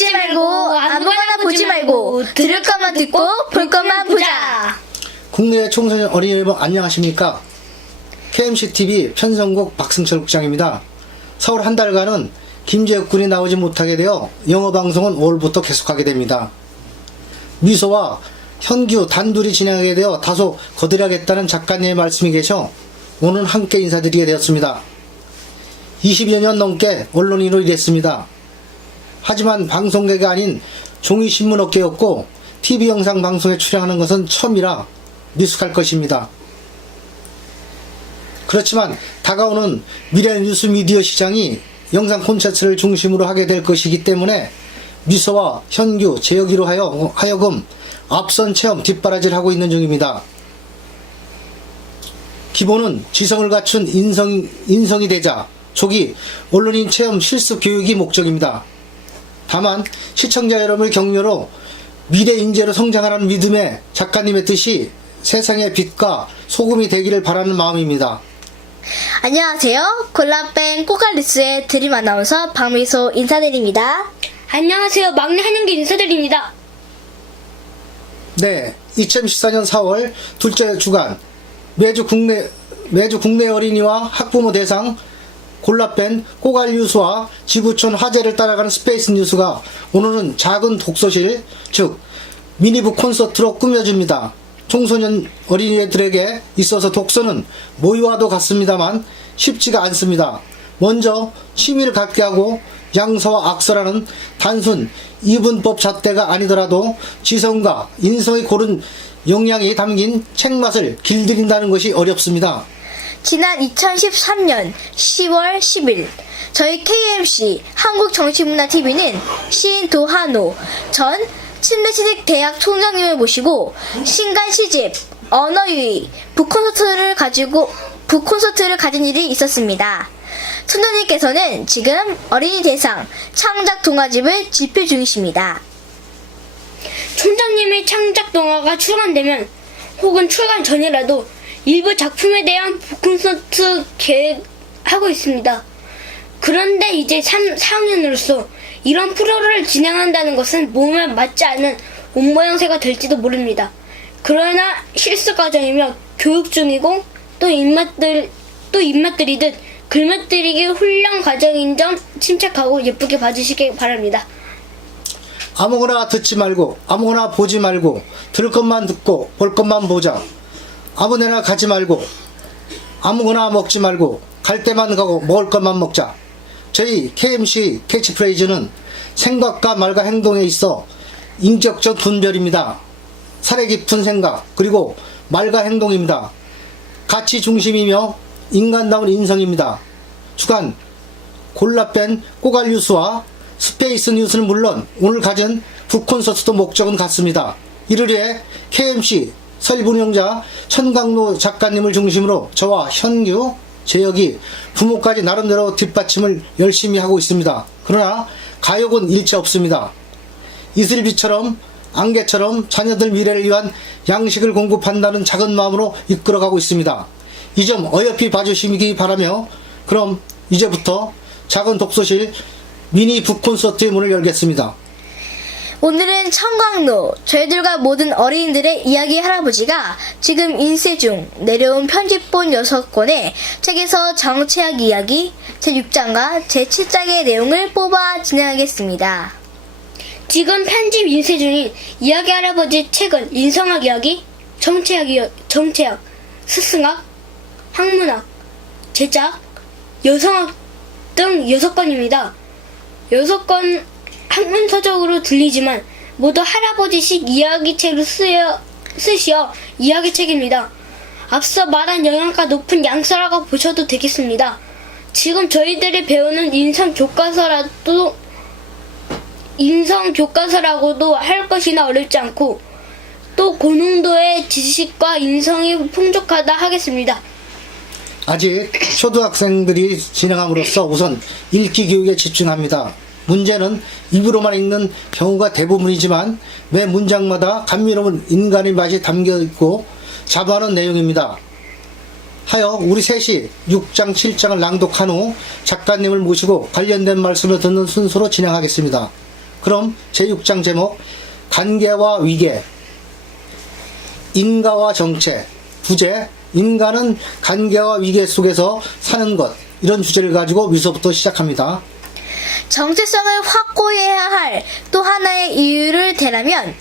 듣지 말고 아무거나 보지 말고 들을 것만 듣고 볼 것만 보자. 국내 청소년 어린이 여러분 안녕하십니까? KMCTV 편성국 박승철 국장입니다. 서울 한 달간은 김재욱 군이 나오지 못하게 되어 영어방송은 5월부터 계속하게 됩니다. 미소와 현규 단둘이 진행하게 되어 다소 거들하겠다는 작가님의 말씀이 계셔 오늘 함께 인사드리게 되었습니다. 20여 년 넘게 언론인으로 일했습니다. 하지만 방송계가 아닌 종이신문업계였고 TV 영상 방송에 출연하는 것은 처음이라 미숙할 것입니다. 그렇지만 다가오는 미래 뉴스 미디어 시장이 영상 콘텐츠를 중심으로 하게 될 것이기 때문에 미소와 현규, 재혁이로 하여금 앞선 체험 뒷바라지를 하고 있는 중입니다. 기본은 지성을 갖춘 인성이 되자 조기 언론인 체험 실습 교육이 목적입니다. 다만 시청자 여러분의 격려로 미래 인재로 성장하라는 믿음에 작가님의 뜻이 세상의 빛과 소금이 되기를 바라는 마음입니다. 안녕하세요. 골라뺑 꼬갈뉴스의 드림 아나운서 박미소 인사드립니다. 안녕하세요. 막내 한영기 인사드립니다. 네, 2014년 4월 둘째 주간 매주 국내 어린이와 학부모 대상 골라뺀 꼬갈뉴스와 지구촌 화제를 따라가는 스페이스 뉴스가 오늘은 작은 독서실, 즉 미니북 콘서트로 꾸며집니다. 청소년 어린이들에게 있어서 독서는 모의와도 같습니다만 쉽지가 않습니다. 먼저 취미를 갖게 하고 양서와 악서라는 단순 이분법 잣대가 아니더라도 지성과 인성이 고른 영양이 담긴 책맛을 길들인다는 것이 어렵습니다. 지난 2013년 10월 10일 저희 KMC 한국정치문화TV는 시인 도한호 전 침례시댁대학 총장님을 모시고 신간 시집 언어유희 북콘서트를 가진 일이 있었습니다. 총장님께서는 지금 어린이 대상 창작 동화집을 집필 중이십니다. 총장님의 창작 동화가 출간되면 혹은 출간 전이라도 일부 작품에 대한 북콘서트 계획하고 있습니다. 그런데 이제 4학년으로서 이런 프로를 진행한다는 것은 몸에 맞지 않은 옷 모양새가 될지도 모릅니다. 그러나 실습 과정이며 교육 중이고 또 입맛들이듯 글맛들이기 훈련 과정인 점 침착하고 예쁘게 봐주시기 바랍니다. 아무거나 듣지 말고 아무거나 보지 말고 들을 것만 듣고 볼 것만 보자. 아무데나 가지 말고 아무거나 먹지 말고 갈 때만 가고 먹을 것만 먹자. 저희 KMC 캐치프레이즈는 생각과 말과 행동에 있어 인격적 분별입니다. 살에 깊은 생각 그리고 말과 행동입니다. 가치 중심이며 인간다운 인성입니다. 주간 골라뺀 꼬갈뉴스와 스페이스 뉴스는 물론 오늘 가진 북콘서트도 목적은 같습니다. 이를 위해 KMC 설분영자 천강로 작가님을 중심으로 저와 현규, 재혁이, 부모까지 나름대로 뒷받침을 열심히 하고 있습니다. 그러나 가욕은 일체 없습니다. 이슬비처럼 안개처럼 자녀들 미래를 위한 양식을 공급한다는 작은 마음으로 이끌어가고 있습니다. 이 점 어여삐 봐주시기 바라며 그럼 이제부터 작은 독서실 미니 북콘서트의 문을 열겠습니다. 오늘은 청광로 저희들과 모든 어린이들의 이야기 할아버지가 지금 인쇄 중 내려온 편집본 6권의 책에서 정치학 이야기 제6장과 제7장의 내용을 뽑아 진행하겠습니다. 지금 편집 인쇄 중인 이야기 할아버지 책은 인성학 이야기, 정치학, 스승학, 학문학, 제작, 여성학 등 6권입니다. 6권 학문서적으로 들리지만 모두 할아버지식 이야기책을 쓰시어 이야기책입니다. 앞서 말한 영양가 높은 양서라고 보셔도 되겠습니다. 지금 저희들이 배우는 인성 교과서라고도 할 것이나 어렵지 않고 또 고농도의 지식과 인성이 풍족하다 하겠습니다. 아직 초등학생들이 진행함으로써 우선 읽기 교육에 집중합니다. 문제는 입으로만 읽는 경우가 대부분이지만 매 문장마다 감미로운 인간의 맛이 담겨있고 자부하는 내용입니다. 하여 우리 셋이 6장, 7장을 낭독한 후 작가님을 모시고 관련된 말씀을 듣는 순서로 진행하겠습니다. 그럼 제6장 제목 관계와 위계, 인가와 정체, 부제 인간은 관계와 위계 속에서 사는 것, 이런 주제를 가지고 미서부터 시작합니다. 정체성을 확고해야 할 또 하나의 이유를 대라면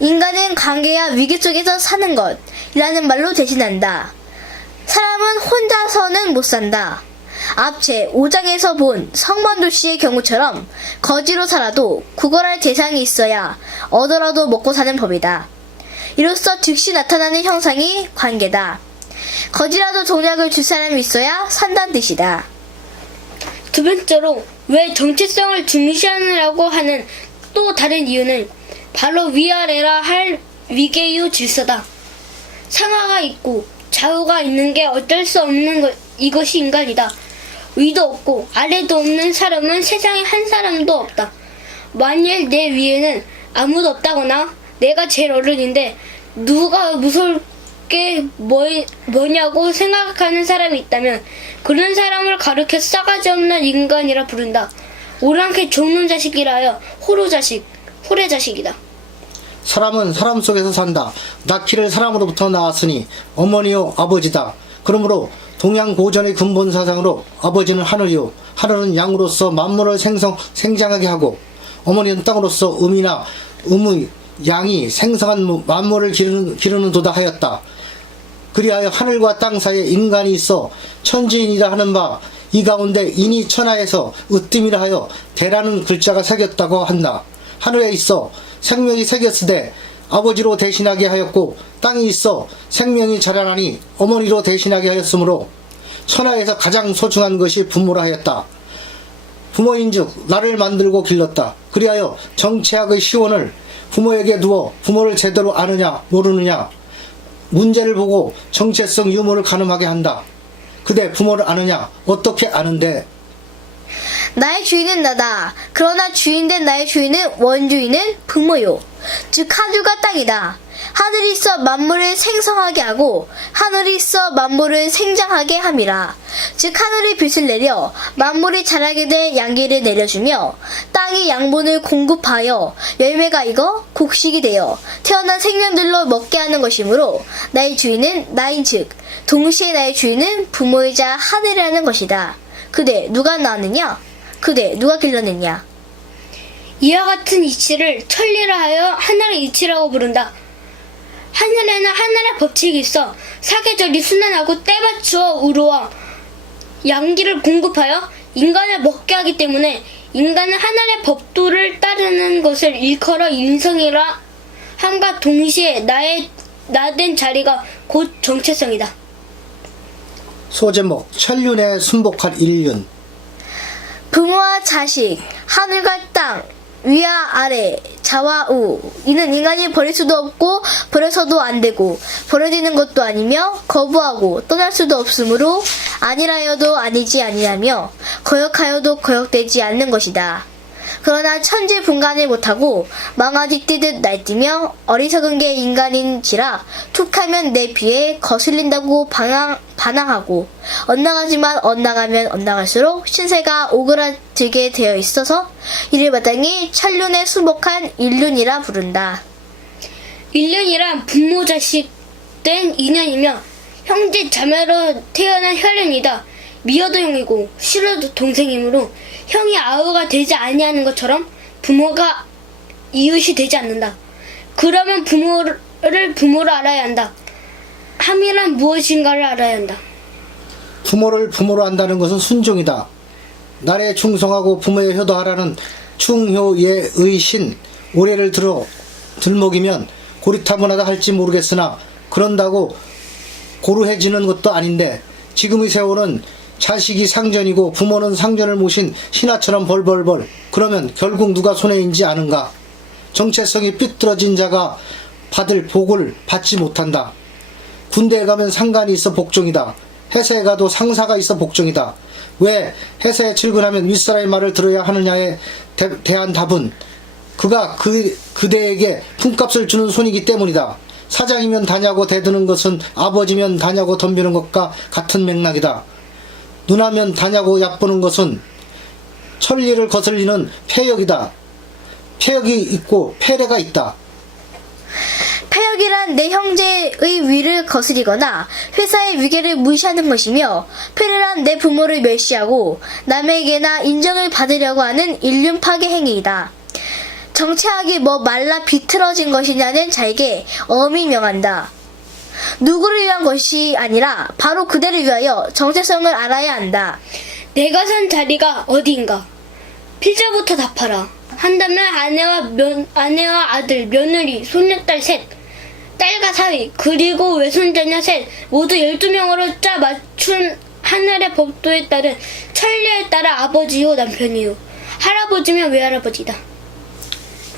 인간은 관계와 위기 속에서 사는 것이라는 말로 대신한다. 사람은 혼자서는 못 산다. 앞 제5장에서 본 성만두씨의 경우처럼 거지로 살아도 구걸할 대상이 있어야 얻어라도 먹고 사는 법이다. 이로써 즉시 나타나는 형상이 관계다. 거지라도 동약을 줄 사람이 있어야 산다는 뜻이다. 두 번째로 왜 정체성을 중시하느라고 하는 또 다른 이유는 바로 위아래라 할 위계유 질서다. 상하가 있고 좌우가 있는 게 어쩔 수 없는 이것이 인간이다. 위도 없고 아래도 없는 사람은 세상에 한 사람도 없다. 만일 내 위에는 아무도 없다거나 내가 제일 어른인데 누가 무서울 게 뭐냐고 생각하는 사람이 있다면 그런 사람을 가르쳐 싸가지 없는 인간이라 부른다. 오랑캐 종놈 자식이라 하여 호래 자식이다. 사람은 사람 속에서 산다. 낳기를 사람으로부터 나왔으니 어머니요 아버지다. 그러므로 동양 고전의 근본 사상으로 아버지는 하늘이요 하늘은 양으로서 만물을 생장하게 하고 어머니는 땅으로서 음의 양이 생성한 만물을 기르는 도다 하였다. 그리하여 하늘과 땅 사이에 인간이 있어 천지인이라 하는 바 이 가운데 인이 천하에서 으뜸이라 하여 대라는 글자가 새겼다고 한다. 하늘에 있어 생명이 새겼으되 아버지로 대신하게 하였고 땅이 있어 생명이 자라나니 어머니로 대신하게 하였으므로 천하에서 가장 소중한 것이 부모라 하였다. 부모인즉 나를 만들고 길렀다. 그리하여 정체학의 시원을 부모에게 두어 부모를 제대로 아느냐 모르느냐 문제를 보고 정체성 유무를 가늠하게 한다. 그대 부모를 아느냐? 어떻게 아는데? 나의 주인은 나다. 그러나 주인된 나의 주인은 원주인은 부모요. 즉 하늘과 땅이다. 하늘이 있어 만물을 생성하게 하고 하늘이 있어 만물을 생장하게 함이라. 즉 하늘이 빛을 내려 만물이 자라게 될 양기를 내려주며 땅이 양분을 공급하여 열매가 익어 곡식이 되어 태어난 생명들로 먹게 하는 것이므로 나의 주인은 나인즉 동시에 나의 주인은 부모이자 하늘이라는 것이다. 그대 누가 낳았느냐? 그대 누가 길렀느냐? 이와 같은 이치를 천리라 하여 하늘의 이치라고 부른다. 하늘에는 하늘의 법칙이 있어 사계절이 순환하고 때맞추어 우루와 양기를 공급하여 인간을 먹게 하기 때문에 인간은 하늘의 법도를 따르는 것을 일컬어 인성이라 함과 동시에 나된 자리가 곧 정체성이다. 소제목 천륜에 순복할 인륜. 부모와 자식, 하늘과 땅, 위와 아래, 좌와 우. 이는 인간이 버릴 수도 없고 버려서도 안 되고 버려지는 것도 아니며 거부하고 떠날 수도 없으므로 아니라여도 아니지 아니라며 거역하여도 거역되지 않는 것이다. 그러나 천지분간을 못하고 망아지 뛰듯 날뛰며 어리석은 게 인간인지라 툭하면 내 귀에 거슬린다고 반항하고 엇나가지만 엇나가면 엇나갈수록 신세가 오그라들게 되어 있어서 이를 마땅히 천륜에 수복한 인륜이라 부른다. 인륜이란 부모 자식 된 인연이며 형제 자매로 태어난 혈연이다. 미어도 형이고 싫어도 동생이므로 형이 아우가 되지 아니하는 것처럼 부모가 이웃이 되지 않는다. 그러면 부모를 부모로 알아야 한다. 함이란 무엇인가를 알아야 한다. 부모를 부모로 안다는 것은 순종이다. 나라에 충성하고 부모에 효도하라는 충효예의 신 오래를 들먹이면 고리타분하다 할지 모르겠으나 그런다고 고루해지는 것도 아닌데 지금의 세월은 자식이 상전이고 부모는 상전을 모신 신하처럼 벌벌벌. 그러면 결국 누가 손해인지 아는가? 정체성이 삐뚤어진 자가 받을 복을 받지 못한다. 군대에 가면 상관이 있어 복종이다. 회사에 가도 상사가 있어 복종이다. 왜 회사에 출근하면 윗사람의 말을 들어야 하느냐에 대한 답은 그가 그대에게 품값을 주는 손이기 때문이다. 사장이면 다냐고 대드는 것은 아버지면 다냐고 덤비는 것과 같은 맥락이다. 누나면 다냐고 얕보는 것은 천리를 거슬리는 폐역이다. 폐역이 있고 폐례가 있다. 폐역이란 내 형제의 위를 거스리거나 회사의 위계를 무시하는 것이며, 폐례란 내 부모를 멸시하고 남에게나 인정을 받으려고 하는 인륜 파괴 행위이다. 정체하기 뭐 말라 비틀어진 것이냐는 자에게 엄히 명한다. 누구를 위한 것이 아니라 바로 그대를 위하여 정체성을 알아야 한다. 내가 산 자리가 어디인가? 필자부터 답하라. 한다면 아내와 아들, 며느리, 손녀딸 셋, 딸과 사위, 그리고 외손자녀 셋, 모두 12명으로 짜 맞춘 하늘의 법도에 따른 천리에 따라 아버지요 남편이요. 할아버지면 외할아버지다.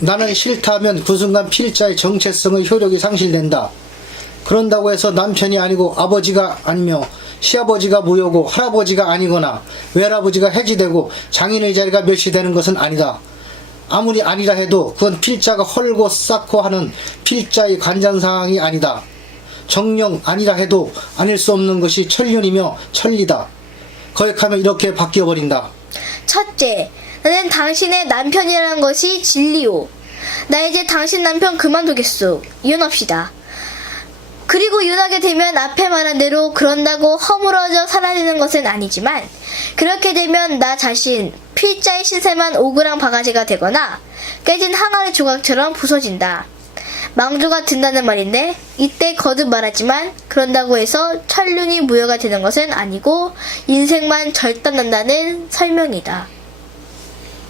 나는 싫다 하면 그 순간 필자의 정체성의 효력이 상실된다. 그런다고 해서 남편이 아니고 아버지가 아니며 시아버지가 무효고 할아버지가 아니거나 외할아버지가 해지되고 장인의 자리가 멸시되는 것은 아니다. 아무리 아니라 해도 그건 필자가 헐고 쌓고 하는 필자의 관장사항이 아니다. 정령 아니라 해도 아닐 수 없는 것이 천륜이며 천리다. 거역하면 이렇게 바뀌어버린다. 첫째, 나는 당신의 남편이라는 것이 진리오. 나 이제 당신 남편 그만두겠소. 이혼합시다. 그리고 이혼하게 되면 앞에 말한 대로 그런다고 허물어져 사라지는 것은 아니지만, 그렇게 되면 나 자신 필자의 신세만 오그랑 바가지가 되거나 깨진 항아리 조각처럼 부서진다. 망조가 든다는 말인데, 이때 거듭 말하지만 그런다고 해서 천륜이 무효가 되는 것은 아니고 인생만 절단난다는 설명이다.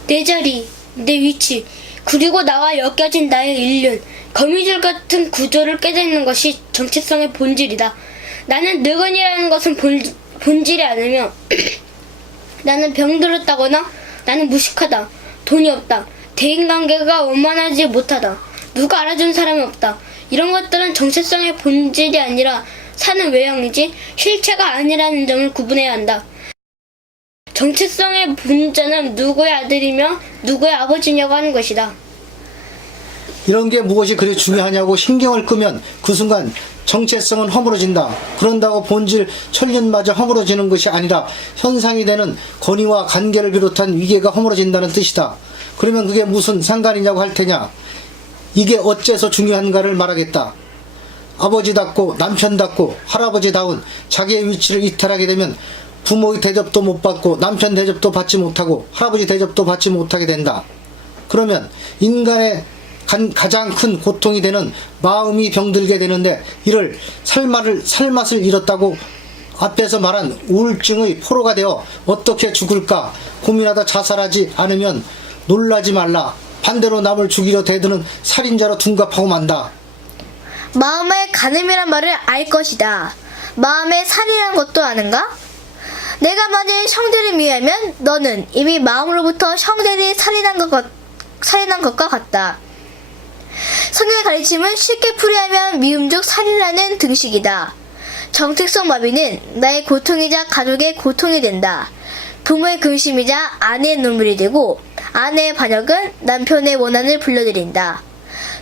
내 자리, 내 위치, 그리고 나와 엮여진 나의 인륜, 거미줄 같은 구조를 깨닫는 것이 정체성의 본질이다. 나는 늙은이라는 것은 본질이 아니며 나는 병들었다거나 나는 무식하다, 돈이 없다, 대인관계가 원만하지 못하다, 누가 알아준 사람이 없다. 이런 것들은 정체성의 본질이 아니라 사는 외형이지 실체가 아니라는 점을 구분해야 한다. 정체성의 본자는 누구의 아들이며 누구의 아버지냐고 하는 것이다. 이런 게 무엇이 그리 중요하냐고 신경을 끄면 그 순간 정체성은 허물어진다. 그런다고 본질 천륜마저 허물어지는 것이 아니라 현상이 되는 권위와 관계를 비롯한 위계가 허물어진다는 뜻이다. 그러면 그게 무슨 상관이냐고 할 테냐. 이게 어째서 중요한가를 말하겠다. 아버지답고 남편답고 할아버지다운 자기의 위치를 이탈하게 되면 부모의 대접도 못 받고 남편 대접도 받지 못하고 할아버지 대접도 받지 못하게 된다. 그러면 인간의 가장 큰 고통이 되는 마음이 병들게 되는데, 이를 살맛을 잃었다고 앞에서 말한 우울증의 포로가 되어 어떻게 죽을까 고민하다 자살하지 않으면 놀라지 말라. 반대로 남을 죽이려 대드는 살인자로 둔갑하고 만다. 마음의 간음이란 말을 알 것이다. 마음의 살이란 것도 아는가? 내가 만일 형제를 미워하면 너는 이미 마음으로부터 형제를 살인한 것과 같다. 성경의 가르침은 쉽게 풀이하면 미움적 살인이라는 등식이다. 정체성 마비는 나의 고통이자 가족의 고통이 된다. 부모의 근심이자 아내의 눈물이 되고, 아내의 반역은 남편의 원한을 불러들인다.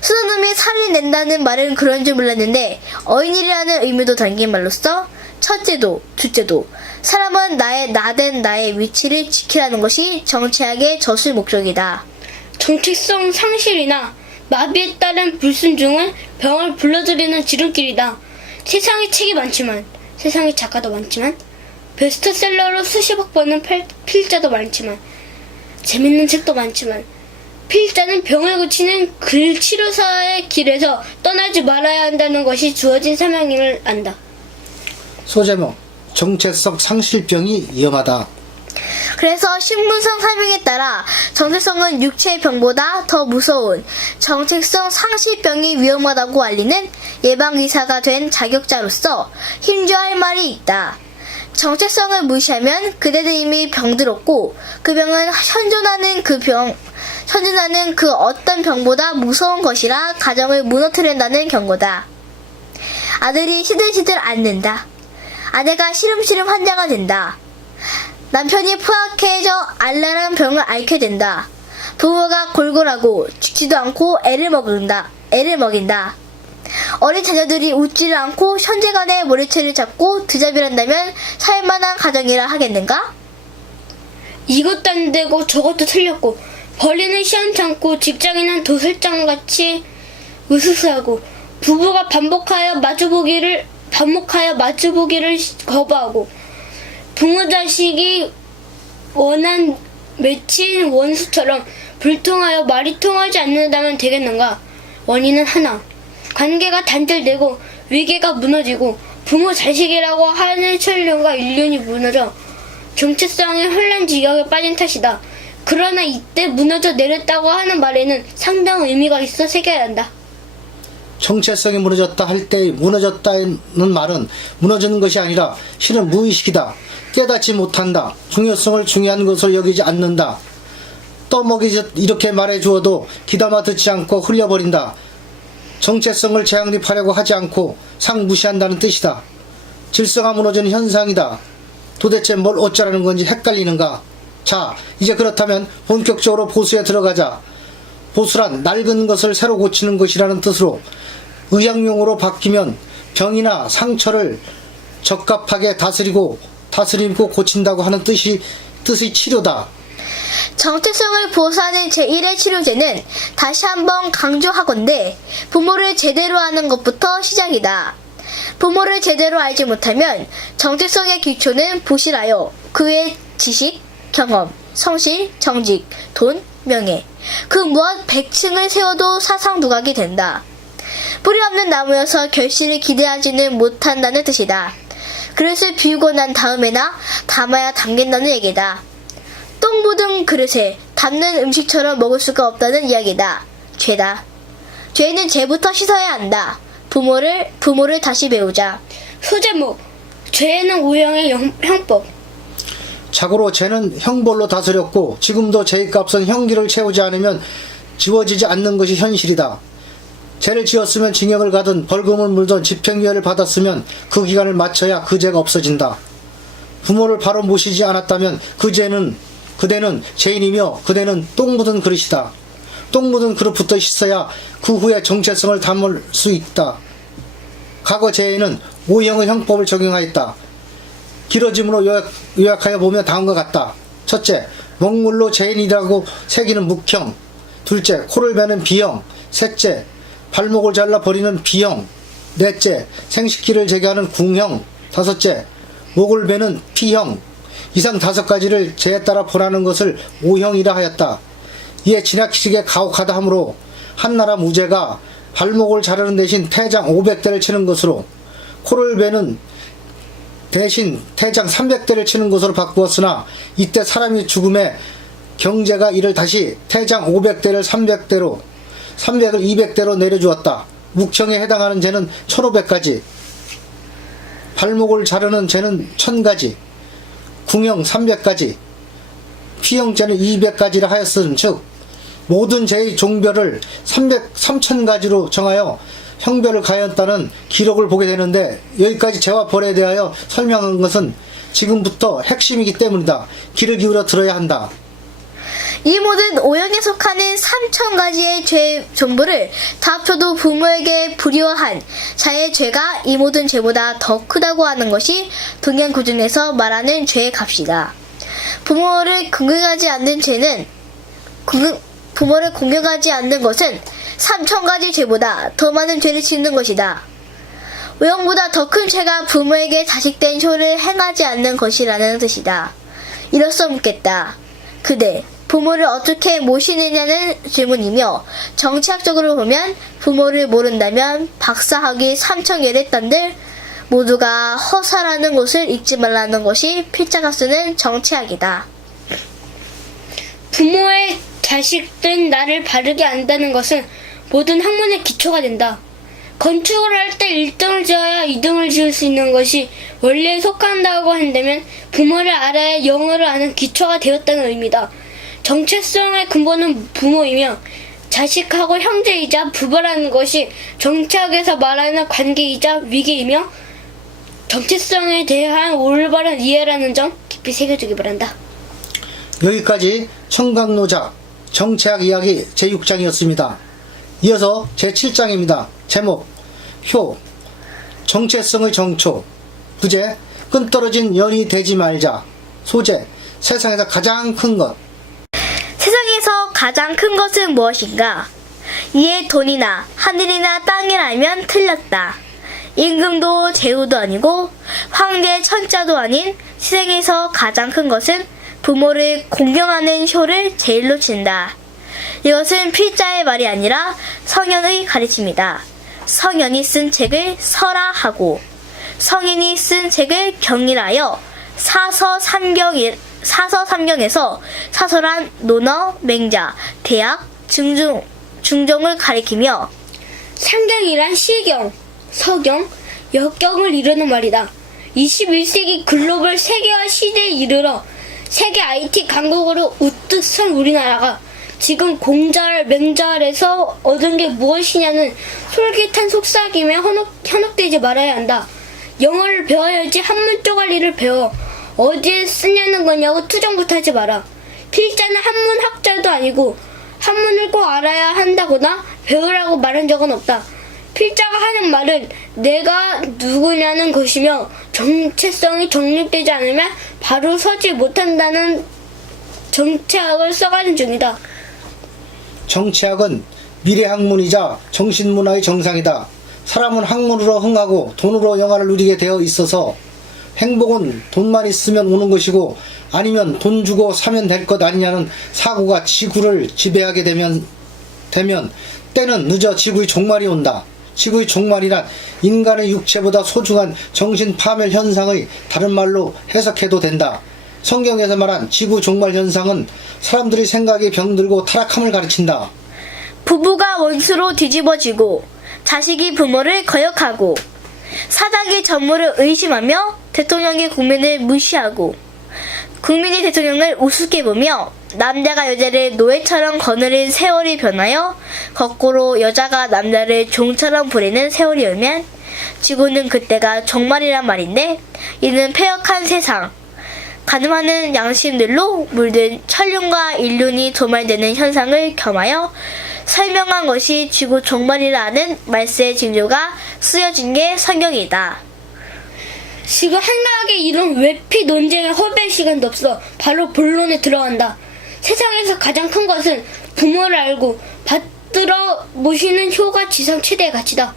수도놈이 살을 낸다는 말은 그런 줄 몰랐는데, 어인이라는 의미도 담긴 말로써 첫째도 둘째도 사람은 나된 나의 위치를 지키라는 것이 정치학의 저술 목적이다. 정체성 상실이나 마비에 따른 불순종은 병을 불러들이는 지름길이다. 세상에 책이 많지만, 세상에 작가도 많지만, 베스트셀러로 수십억 버는 필자도 많지만, 재밌는 책도 많지만, 필자는 병을 고치는 글치료사의 길에서 떠나지 말아야 한다는 것이 주어진 사명임을 안다. 소제목: 정체성 상실병이 위험하다. 그래서 신분성 설명에 따라 정체성은 육체의 병보다 더 무서운 정체성 상실병이 위험하다고 알리는 예방의사가 된 자격자로서 힘줘야 할 말이 있다. 정체성을 무시하면 그대는 이미 병들었고, 그 병은 현존하는 그 어떤 병보다 무서운 것이라 가정을 무너뜨린다는 경고다. 아들이 시들시들 앓는다. 아내가 시름시름 환자가 된다. 남편이 포악해져 알랄한 병을 앓게 된다. 부모가 골골하고 죽지도 않고 애를 먹인다. 어린 자녀들이 웃지를 않고 형제간의 머리채를 잡고 드잡이란다면 살만한 가정이라 하겠는가? 이것도 안 되고 저것도 틀렸고 벌이는 시원찮고 직장인은 도술장같이 으스스하고 부부가 반복하여 마주보기를 거부하고 부모 자식이 원한 맺힌 원수처럼 불통하여 말이 통하지 않는다면 되겠는가? 원인은 하나. 관계가 단절되고 위계가 무너지고 부모 자식이라고 하는 천륜과 인륜이 무너져 정체성의 혼란지경에 빠진 탓이다. 그러나 이때 무너져 내렸다고 하는 말에는 상당 의미가 있어 새겨야 한다. 정체성이 무너졌다 할 때 무너졌다는 말은 무너지는 것이 아니라 실은 무의식이다. 깨닫지 못한다. 중요성을 중요한 것으로 여기지 않는다. 떠먹이듯 이렇게 말해 주어도 귀담아 듣지 않고 흘려버린다. 정체성을 재확립하려고 하지 않고 상무시한다는 뜻이다. 질서가 무너지는 현상이다. 도대체 뭘 어쩌라는 건지 헷갈리는가? 자, 이제 그렇다면 본격적으로 보수에 들어가자. 보수란 낡은 것을 새로 고치는 것이라는 뜻으로 의학용어로 바뀌면 병이나 상처를 적합하게 다스리고 고친다고 하는 뜻의 치료다. 정체성을 보호하는 제1의 치료제는 다시 한번 강조하건대 부모를 제대로 아는 것부터 시작이다. 부모를 제대로 알지 못하면 정체성의 기초는 부실하여 그 외의 지식, 경험, 성실, 정직, 돈, 명예 그 무엇 100층을 세워도 사상두각이 된다. 뿌리 없는 나무여서 결실을 기대하지는 못한다는 뜻이다. 그릇을 비우고 난 다음에나 담아야 담긴다는 얘기다. 똥 묻은 그릇에 담는 음식처럼 먹을 수가 없다는 이야기다. 죄다. 죄는 죄부터 씻어야 한다. 부모를 다시 배우자. 소제목 죄는 오형의 형법. 자고로 죄는 형벌로 다스렸고 지금도 죄의 값은 형기를 채우지 않으면 지워지지 않는 것이 현실이다. 죄를 지었으면 징역을 가든 벌금을 물든 집행유예를 받았으면 그 기간을 마쳐야 그 죄가 없어진다. 부모를 바로 모시지 않았다면 그대는 죄인이며 그대는 똥 묻은 그릇이다. 똥 묻은 그릇부터 씻어야 그 후에 정체성을 담을 수 있다. 과거 죄에는 오형의 형법을 적용하였다. 길어짐으로 요약하여 보면 다음과 같다. 첫째, 먹물로 죄인이라고 새기는 묵형. 둘째, 코를 베는 비형. 셋째, 발목을 잘라 버리는 비형. 넷째, 생식기를 제거하는 궁형. 다섯째, 목을 베는 피형. 이상 5가지를 죄에 따라 벌하는 것을 오형이라 하였다. 이에 지나치게 가혹하다 하므로 한나라 무제가 발목을 자르는 대신 태장 500대를 치는 것으로 코를 베는 대신 태장 300대를 치는 것으로 바꾸었으나 이때 사람이 죽음에 경제가 이를 다시 태장 500대를 300대로 300을 200대로 내려주었다. 묵형에 해당하는 죄는 1500가지, 발목을 자르는 죄는 1000가지, 궁형 300가지, 피형죄는 200가지라 하였은 즉 모든 죄의 종별을 3000가지로 정하여 형별을 가하였다는 기록을 보게 되는데 여기까지 죄와 벌에 대하여 설명한 것은 지금부터 핵심이기 때문이다. 귀를 기울여 들어야 한다. 이 모든 오형에 속하는 3000가지의 죄 전부를 다 합쳐도 부모에게 불효한 자의 죄가 이 모든 죄보다 더 크다고 하는 것이 동양구준에서 말하는 죄의 값이다. 부모를 공경하지 않는 것은 3000가지 죄보다 더 많은 죄를 짓는 것이다. 오형보다 더 큰 죄가 부모에게 자식된 효를 행하지 않는 것이라는 뜻이다. 이로써 묻겠다. 그대 부모를 어떻게 모시느냐는 질문이며 정치학적으로 보면 부모를 모른다면 박사학위 3000예랬던들 모두가 허사라는 것을 잊지 말라는 것이 필자가 쓰는 정치학이다. 부모의 자식된 나를 바르게 안다는 것은 모든 학문의 기초가 된다. 건축을 할 때 1등을 지어야 2등을 지을 수 있는 것이 원리에 속한다고 한다면 부모를 알아야 영어를 아는 기초가 되었다는 의미다. 정체성의 근본은 부모이며 자식하고 형제이자 부부라는 것이 정치학에서 말하는 관계이자 위계이며 정체성에 대한 올바른 이해라는 점 깊이 새겨두기 바란다. 여기까지 청강노작 정치학 이야기 제6장이었습니다. 이어서 제7장입니다. 제목 효 정체성의 정초. 부제 끈떨어진 연이 되지 말자. 소재 세상에서 가장 큰 것. 세상에서 가장 큰 것은 무엇인가? 이에 돈이나 하늘이나 땅이라면 틀렸다. 임금도 제후도 아니고 황제 천자도 아닌 세상에서 가장 큰 것은 부모를 공경하는 효를 제일로 친다. 이것은 필자의 말이 아니라 성현의 가르침이다. 성현이 쓴 책을 설하 하고 성인이 쓴 책을 경이라여 사서삼경에서 사설한 논어, 맹자, 대학, 중종을 가리키며 상경이란 시경, 서경, 역경을 이루는 말이다. 21세기 글로벌 세계화 시대에 이르러 세계 IT 강국으로 우뚝 선 우리나라가 지금 공자를 맹자에서 얻은 게 무엇이냐는 솔깃한 속삭임에 현혹되지 말아야 한다. 영어를 배워야지 한문 쪼가리를 배워. 어디에 쓰냐는 거냐고 투정부터 하지 마라. 필자는 한문 학자도 아니고 한문을 꼭 알아야 한다거나 배우라고 말한 적은 없다. 필자가 하는 말은 내가 누구냐는 것이며 정체성이 정립되지 않으면 바로 서지 못한다는 정체학을 써가는 중이다. 정치학은 미래학문이자 정신문화의 정상이다. 사람은 학문으로 흥하고 돈으로 영화를 누리게 되어 있어서 행복은 돈만 있으면 오는 것이고 아니면 돈 주고 사면 될 것 아니냐는 사고가 지구를 지배하게 되면 때는 늦어 지구의 종말이 온다. 지구의 종말이란 인간의 육체보다 소중한 정신 파멸 현상의 다른 말로 해석해도 된다. 성경에서 말한 지구 종말 현상은 사람들의 생각이 병들고 타락함을 가르친다. 부부가 원수로 뒤집어지고 자식이 부모를 거역하고 사장이 전무를 의심하며 대통령이 국민을 무시하고 국민이 대통령을 우습게 보며 남자가 여자를 노예처럼 거느린 세월이 변하여 거꾸로 여자가 남자를 종처럼 부리는 세월이 오면 지구는 그때가 종말이란 말인데 이는 폐역한 세상 가늠하는 양심들로 물든 천륜과 인륜이 도말되는 현상을 겸하여 설명한 것이 지구 종말이라는 말세의 징조가 쓰여진 게 성경이다. 지금 한가하게 이런 외피 논쟁에 허비할 시간도 없어. 바로 본론에 들어간다. 세상에서 가장 큰 것은 부모를 알고 받들어 모시는 효가 지상 최대의 가치다.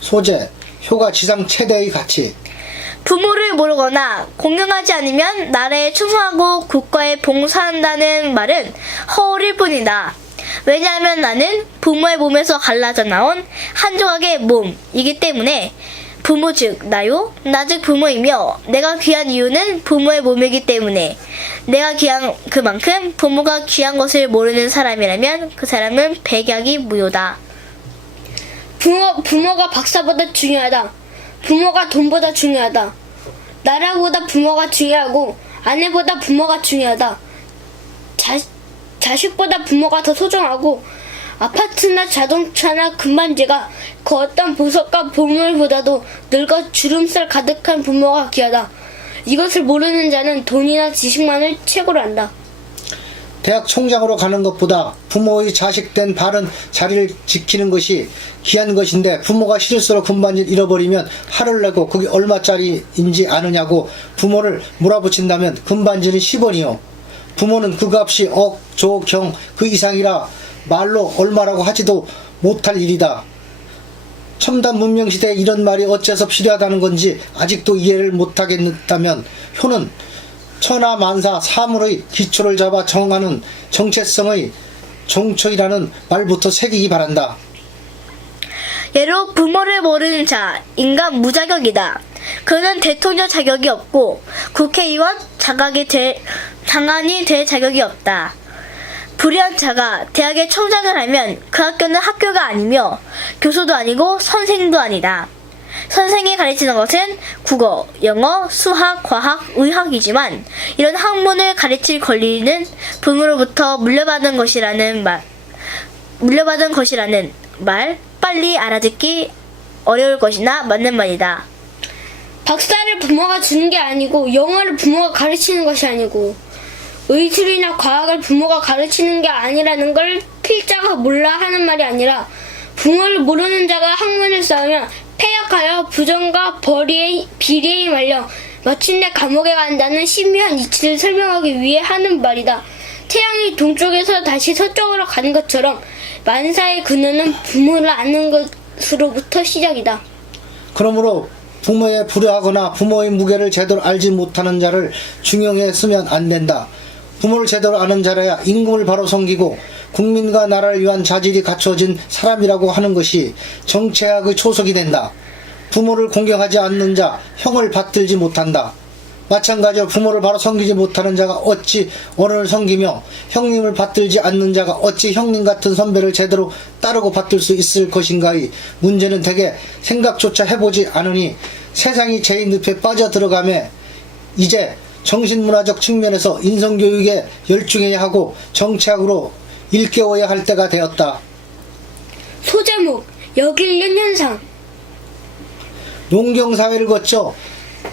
소재, 효가 지상 최대의 가치. 부모를 모르거나 공경하지 않으면 나라에 충성하고 국가에 봉사한다는 말은 허울일 뿐이다. 왜냐하면 나는 부모의 몸에서 갈라져 나온 한 조각의 몸이기 때문에 부모 즉 나요 나 즉 부모이며 내가 귀한 이유는 부모의 몸이기 때문에 내가 귀한 그만큼 부모가 귀한 것을 모르는 사람이라면 그 사람은 백약이 무효다. 부모가 박사보다 중요하다. 부모가 돈보다 중요하다. 나라보다 부모가 중요하고 아내보다 부모가 중요하다. 자식보다 부모가 더 소중하고 아파트나 자동차나 금반지가 그 어떤 보석과 보물보다도 늙어 주름살 가득한 부모가 귀하다. 이것을 모르는 자는 돈이나 지식만을 최고로 안다. 대학 총장으로 가는 것보다 부모의 자식된 바른 자리를 지키는 것이 귀한 것인데 부모가 실수로 금반지를 잃어버리면 화를 내고 그게 얼마짜리인지 아느냐고 부모를 몰아붙인다면 금반지는 10원이요. 부모는 그 값이 억, 조, 경, 그 이상이라 말로 얼마라고 하지도 못할 일이다. 첨단 문명시대에 이런 말이 어째서 필요하다는 건지 아직도 이해를 못하겠다면 효는 천하만사 사물의 기초를 잡아 정하는 정체성의 정초이라는 말부터 새기기 바란다. 예로 부모를 모르는 자, 인간 무자격이다. 그는 대통령 자격이 없고 국회의원 장관이 될 자격이 없다. 불의한 자가 대학의 총장을 하면 그 학교는 학교가 아니며 교수도 아니고 선생도 아니다. 선생이 가르치는 것은 국어, 영어, 수학, 과학, 의학이지만 이런 학문을 가르칠 권리는 부모로부터 물려받은 것이라는 말 빨리 알아듣기 어려울 것이나 맞는 말이다. 박사를 부모가 주는 게 아니고 영어를 부모가 가르치는 것이 아니고 의술이나 과학을 부모가 가르치는 게 아니라는 걸 필자가 몰라 하는 말이 아니라 부모를 모르는 자가 학문을 쌓으면 폐역하여 부정과 비리에 말려 마침내 감옥에 간다는 신비한 이치를 설명하기 위해 하는 말이다. 태양이 동쪽에서 다시 서쪽으로 가는 것처럼 만사의 근원은 부모를 아는 것으로부터 시작이다. 그러므로 부모에 불효하거나 부모의 무게를 제대로 알지 못하는 자를 중용해 쓰면 안 된다. 부모를 제대로 아는 자라야 임금을 바로 섬기고 국민과 나라를 위한 자질이 갖추어진 사람이라고 하는 것이 정치학의 초석이 된다. 부모를 공경하지 않는 자 형을 받들지 못한다. 마찬가지로 부모를 바로 섬기지 못하는 자가 어찌 어른을 섬기며 형님을 받들지 않는 자가 어찌 형님 같은 선배를 제대로 따르고 받들 수 있을 것인가의 문제는 대개 생각조차 해보지 않으니 세상이 죄의 늪에 빠져들어가며 이제 정신문화적 측면에서 인성교육에 열중해야 하고 정치학으로 일깨워야 할 때가 되었다. 소제목 역일련 현상. 농경사회를 거쳐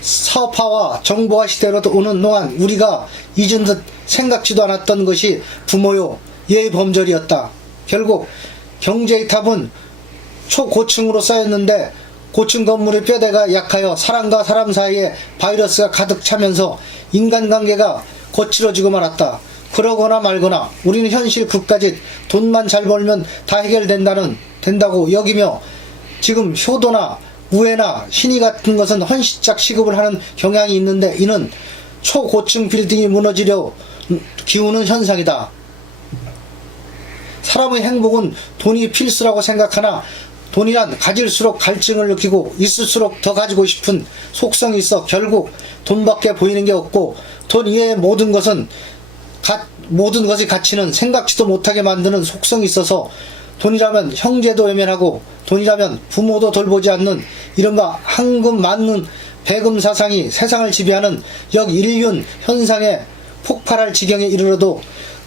사업화와 정보화 시대로도 오는 동안 우리가 잊은 듯 생각지도 않았던 것이 부모요 예의범절이었다. 결국 경제의 탑은 초고층으로 쌓였는데 고층 건물의 뼈대가 약하여 사람과 사람 사이에 바이러스가 가득 차면서 인간관계가 거칠어지고 말았다. 그러거나 말거나 우리는 현실 그까짓 돈만 잘 벌면 다 해결된다고 여기며 지금 효도나 우애나 신의 같은 것은 헌시작 시급을 하는 경향이 있는데 이는 초고층 빌딩이 무너지려 기우는 현상이다. 사람의 행복은 돈이 필수라고 생각하나 돈이란 가질수록 갈증을 느끼고 있을수록 더 가지고 싶은 속성이 있어 결국 돈밖에 보이는 게 없고 돈 이외의 모든 것이 가치는 생각지도 못하게 만드는 속성이 있어서 돈이라면 형제도 외면하고 돈이라면 부모도 돌보지 않는 이른바 황금 맞는 배금 사상이 세상을 지배하는 역인륜 현상에 폭발할 지경에 이르러도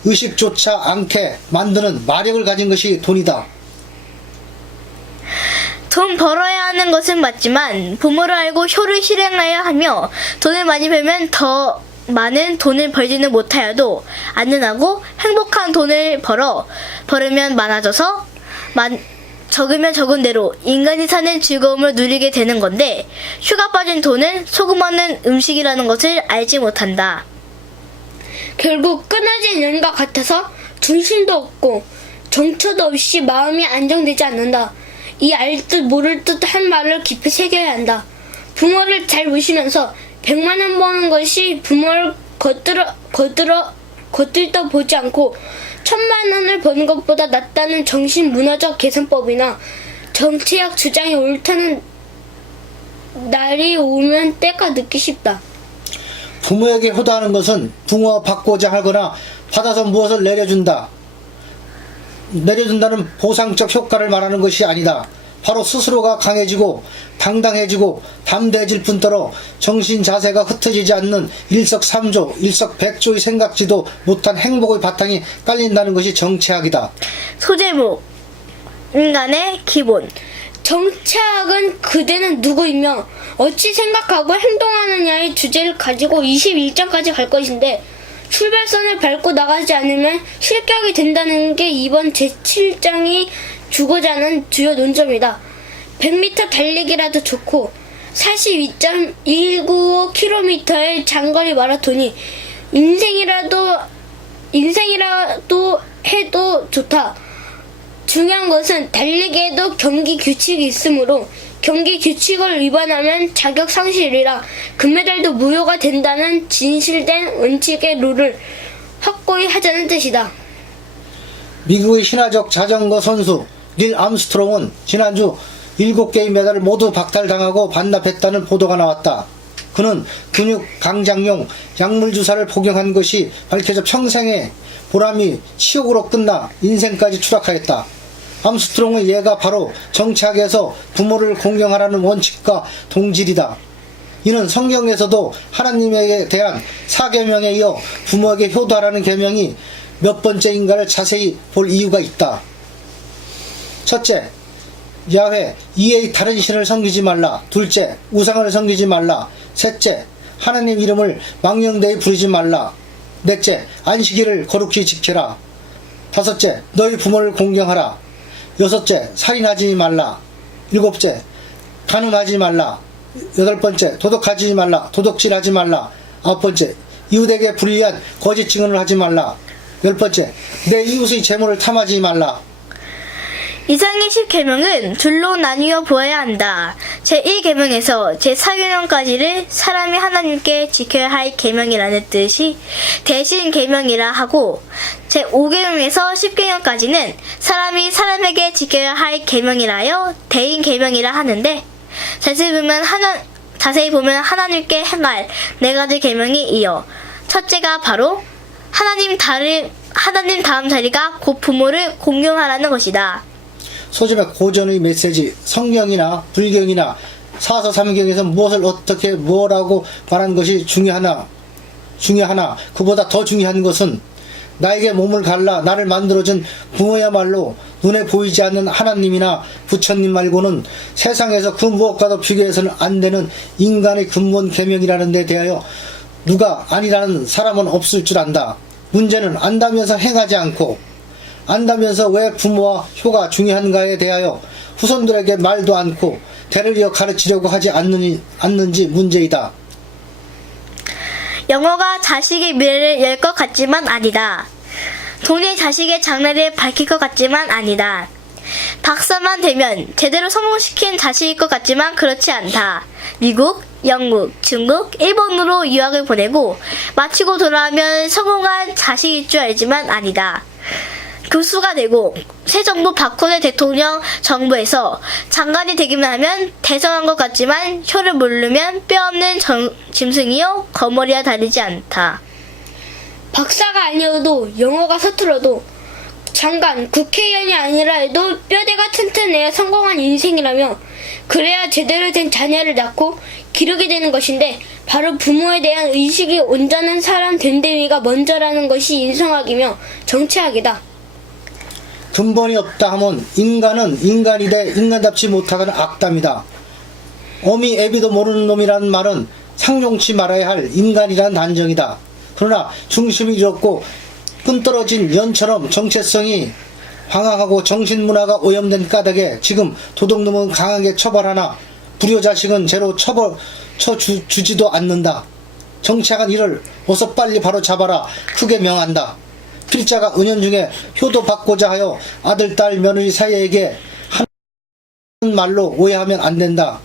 의식조차 않게 만드는 마력을 가진 것이 돈이다. 돈 벌어야 하는 것은 맞지만 부모를 알고 효를 실행하여야 하며 돈을 많이 벌면 더 많은 돈을 벌지는 못하여도 안전하고 행복한 돈을 벌으면 많아져서 적으면 적은 대로 인간이 사는 즐거움을 누리게 되는 건데 휴가 빠진 돈은 소금 없는 음식이라는 것을 알지 못한다. 결국 끊어진 연과 같아서 중심도 없고 정처도 없이 마음이 안정되지 않는다. 이 알 듯 모를 듯 한 말을 깊이 새겨야 한다. 부모를 잘 모시면서 100만 원 버는 것이 부모를 겉들떠 보지 않고 1000만 원을 버는 것보다 낫다는 정신문화적 계산법이나 정치학 주장이 옳다는 날이 오면 때가 늦기 쉽다. 부모에게 효도하는 것은 부모가 받고자 하거나 받아서 무엇을 내려준다는 보상적 효과를 말하는 것이 아니다. 바로 스스로가 강해지고 당당해지고 담대해질 뿐더러 정신 자세가 흩어지지 않는 일석삼조, 일석백조의 생각지도 못한 행복의 바탕이 깔린다는 것이 정치학이다. 소제목 인간의 기본. 정치학은 그대는 누구이며 어찌 생각하고 행동하느냐의 주제를 가지고 21장까지 갈 것인데 출발선을 밟고 나가지 않으면 실격이 된다는 게 이번 제7장이 주고자 하는 주요 논점이다. 100m 달리기라도 좋고 42.195km의 장거리 마라톤이 인생이라도 해도 좋다. 중요한 것은 달리기에도 경기 규칙이 있으므로 경기 규칙을 위반하면 자격 상실이라 금메달도 무효가 된다는 진실된 원칙의 룰을 확고히 하자는 뜻이다. 미국의 신화적 자전거 선수 닐 암스트롱은 지난주 7개의 메달을 모두 박탈당하고 반납했다는 보도가 나왔다. 그는 근육 강장용 약물 주사를 복용한 것이 밝혀져 평생의 보람이 치욕으로 끝나 인생까지 추락하였다. 암스트롱의 예가 바로 정치학에서 부모를 공경하라는 원칙과 동질이다. 이는 성경에서도 하나님에 대한 사계명에 이어 부모에게 효도하라는 계명이 몇 번째인가를 자세히 볼 이유가 있다. 첫째, 야훼 이의 다른 신을 섬기지 말라. 둘째, 우상을 섬기지 말라. 셋째, 하나님 이름을 망령되이 부르지 말라. 넷째, 안식일을 거룩히 지켜라. 다섯째, 너희 부모를 공경하라. 여섯째, 살인하지 말라. 일곱째, 간음하지 말라. 여덟 번째, 도덕하지 말라. 도덕질하지 말라. 아홉 번째, 이웃에게 불리한 거짓 증언을 하지 말라. 10번째, 내 이웃의 재물을 탐하지 말라. 이상의 10계명은 둘로 나뉘어 보아야 한다. 제1계명에서 제4계명까지를 사람이 하나님께 지켜야 할 계명이라는 뜻이 대신 계명이라 하고, 제5계명에서 10계명까지는 사람이 사람에게 지켜야 할 계명이라 하여 대인 계명이라 하는데, 자세히 보면 하나님께 행할 4가지 계명이 이어 첫째가 바로 하나님 다음 자리가 곧 부모를 공경하라는 것이다. 소점의 고전의 메시지, 성경이나 불경이나 사서삼경에서 무엇을 어떻게 뭐라고 말한 것이 중요하나 그보다 더 중요한 것은 나에게 몸을 갈라 나를 만들어준 부모야말로 눈에 보이지 않는 하나님이나 부처님 말고는 세상에서 그 무엇과도 비교해서는 안 되는 인간의 근본 계명이라는 데 대하여 누가 아니라는 사람은 없을 줄 안다. 문제는 안다면서 행하지 않고 안다면서 왜 부모와 효가 중요한가에 대하여 후손들에게 말도 않고 대를 이어 가르치려고 하지 않는지 문제이다. 영어가 자식의 미래를 열 것 같지만 아니다. 돈이 자식의 장래를 밝힐 것 같지만 아니다. 박사만 되면 제대로 성공시킨 자식일 것 같지만 그렇지 않다. 미국, 영국, 중국, 일본으로 유학을 보내고 마치고 돌아오면 성공한 자식일 줄 알지만 아니다. 교수가 되고 새 정부 박근혜 대통령 정부에서 장관이 되기만 하면 대성한 것 같지만 효를 모르면 뼈없는 짐승이요 거머리와 다르지 않다. 박사가 아니어도 영어가 서툴어도 장관, 국회의원이 아니라 해도 뼈대가 튼튼해야 성공한 인생이라며 그래야 제대로 된 자녀를 낳고 기르게 되는 것인데 바로 부모에 대한 의식이 온전한 사람 됨됨이가 먼저라는 것이 인성학이며 정치학이다. 근본이 없다 하면 인간은 인간이 돼 인간답지 못하거나 악담이다. 어미 애비도 모르는 놈이라는 말은 상용치 말아야 할 인간이란 단정이다. 그러나 중심이 잃었고 끈떨어진 연처럼 정체성이 황황하고 정신문화가 오염된 까닭에 지금 도둑놈은 강하게 처벌하나 불효자식은 제로 쳐주지도 않는다. 정치학은 이를 어서 빨리 바로 잡아라 크게 명한다. 필자가 은연중에 효도받고자 하여 아들, 딸, 며느리 사이에게 하는 말로 오해하면 안 된다.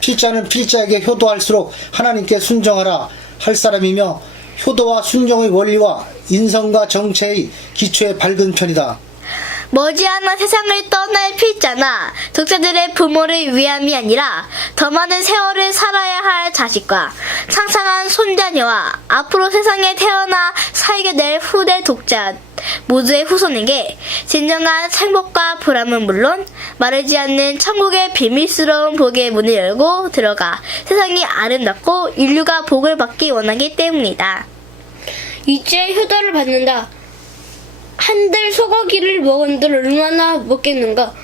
필자는 필자에게 효도할수록 하나님께 순종하라 할 사람이며 효도와 순종의 원리와 인성과 정체의 기초에 밝은 편이다. 머지않아 세상을 떠날 필자나 독자들의 부모를 위함이 아니라 더 많은 세월을 살아야 할 자식과 창창한 손자녀와 앞으로 세상에 태어나 살게 될 후대 독자 모두의 후손에게 진정한 행복과 보람은 물론 마르지 않는 천국의 비밀스러운 복의 문을 열고 들어가 세상이 아름답고 인류가 복을 받기 원하기 때문이다. 이제 효도를 받는다. 한들 소고기를 먹은들 얼마나 먹겠는가.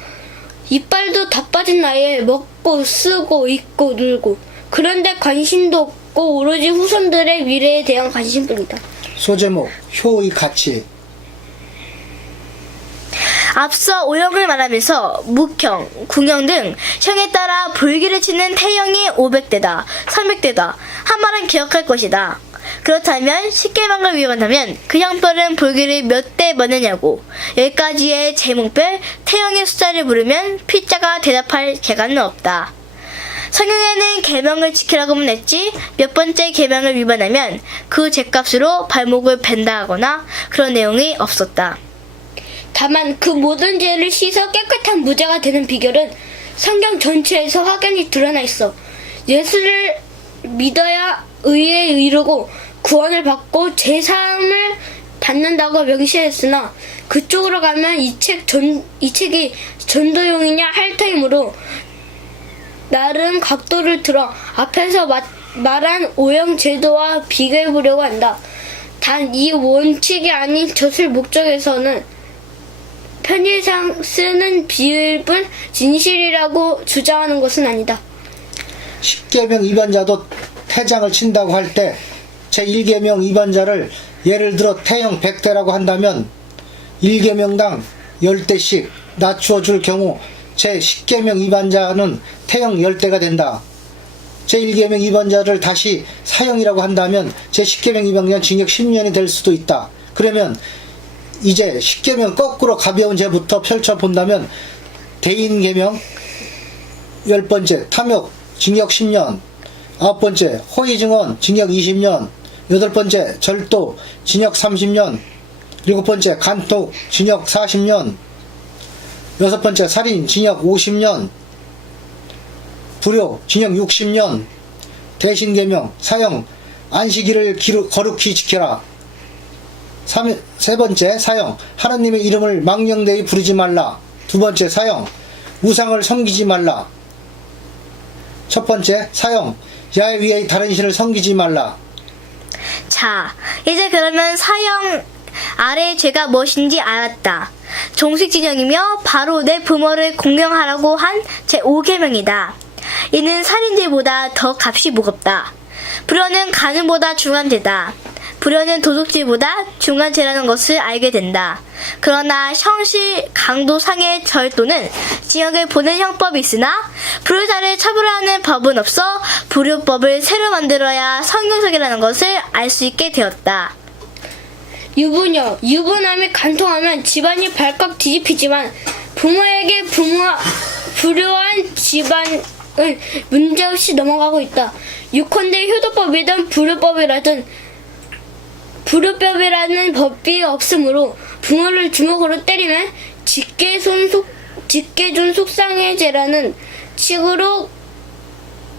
이빨도 다 빠진 나이에 먹고 쓰고 입고 놀고 그런데 관심도 없고 오로지 후손들의 미래에 대한 관심뿐이다. 소제목 효의 가치. 앞서 오형을 말하면서 묵형, 궁형 등 형에 따라 불기를 치는 태형이 500대다, 300대다 한 말은 기억할 것이다. 그렇다면 10계명을 위반하면 그 형벌은 불기를 몇 대 맞느냐고 10가지의 제목별 태형의 숫자를 물으면 필자가 대답할 개가는 없다. 성경에는 계명을 지키라고만 했지 몇 번째 계명을 위반하면 그 죄값으로 발목을 벤다 하거나 그런 내용이 없었다. 다만 그 모든 죄를 씻어 깨끗한 무죄가 되는 비결은 성경 전체에서 확연히 드러나 있어. 예수를 믿어야 의에 이르고 구원을 받고 제사함을 받는다고 명시했으나 그쪽으로 가면 이 책이 전도용이냐 할 터이므로 나름 각도를 들어 앞에서 말한 오형 제도와 비교해 보려고 한다. 단 이 원칙이 아닌 젖을 목적에서는 편의상 쓰는 비유일 뿐 진실이라고 주장하는 것은 아니다. 10계명 위반자도 태장을 친다고 할 때 제1계명 위반자를 예를 들어 태형 100대라고 한다면 1계명당 10대씩 낮추어 줄 경우 제10계명 위반자는 태형 10대가 된다. 제1계명 위반자를 다시 사형이라고 한다면 제10계명 위반자는 징역 10년이 될 수도 있다. 그러면 이제 10계명 거꾸로 가벼운 죄부터 펼쳐본다면 대인계명 10번째 탐욕 징역 10년, 9번째 허위증언 징역 20년, 8번째 절도 징역 30년, 7번째 간톡 징역 40년, 6번째 살인 징역 50년, 불효 징역 60년, 대신계명 사형 안식일을 거룩히 지켜라. 세 번째 사형 하나님의 이름을 망령되이 부르지 말라. 두 번째 사형 우상을 섬기지 말라. 첫 번째 사형 야훼 위에 다른 신을 섬기지 말라. 자, 이제 그러면 사형 아래의 죄가 무엇인지 알았다. 종식진영이며 바로 내 부모를 공경하라고 한 제5계명이다. 이는 살인죄보다 더 값이 무겁다. 불효는 간음보다 중한 죄다. 불효는 도둑질보다 중한 죄라는 것을 알게 된다. 그러나 형실 강도 상의 절도는 징역을 보는 형법이 있으나 불효자를 처벌하는 법은 없어 불효법을 새로 만들어야 성경적이라는 것을 알 수 있게 되었다. 유부녀, 유부남이 간통하면 집안이 발칵 뒤집히지만 부모에게 불효한 집안은 문제없이 넘어가고 있다. 유컨대 효도법이든 불효법이라는 법이 없으므로 부모를 주먹으로 때리면 직계존 속상해죄라는 식으로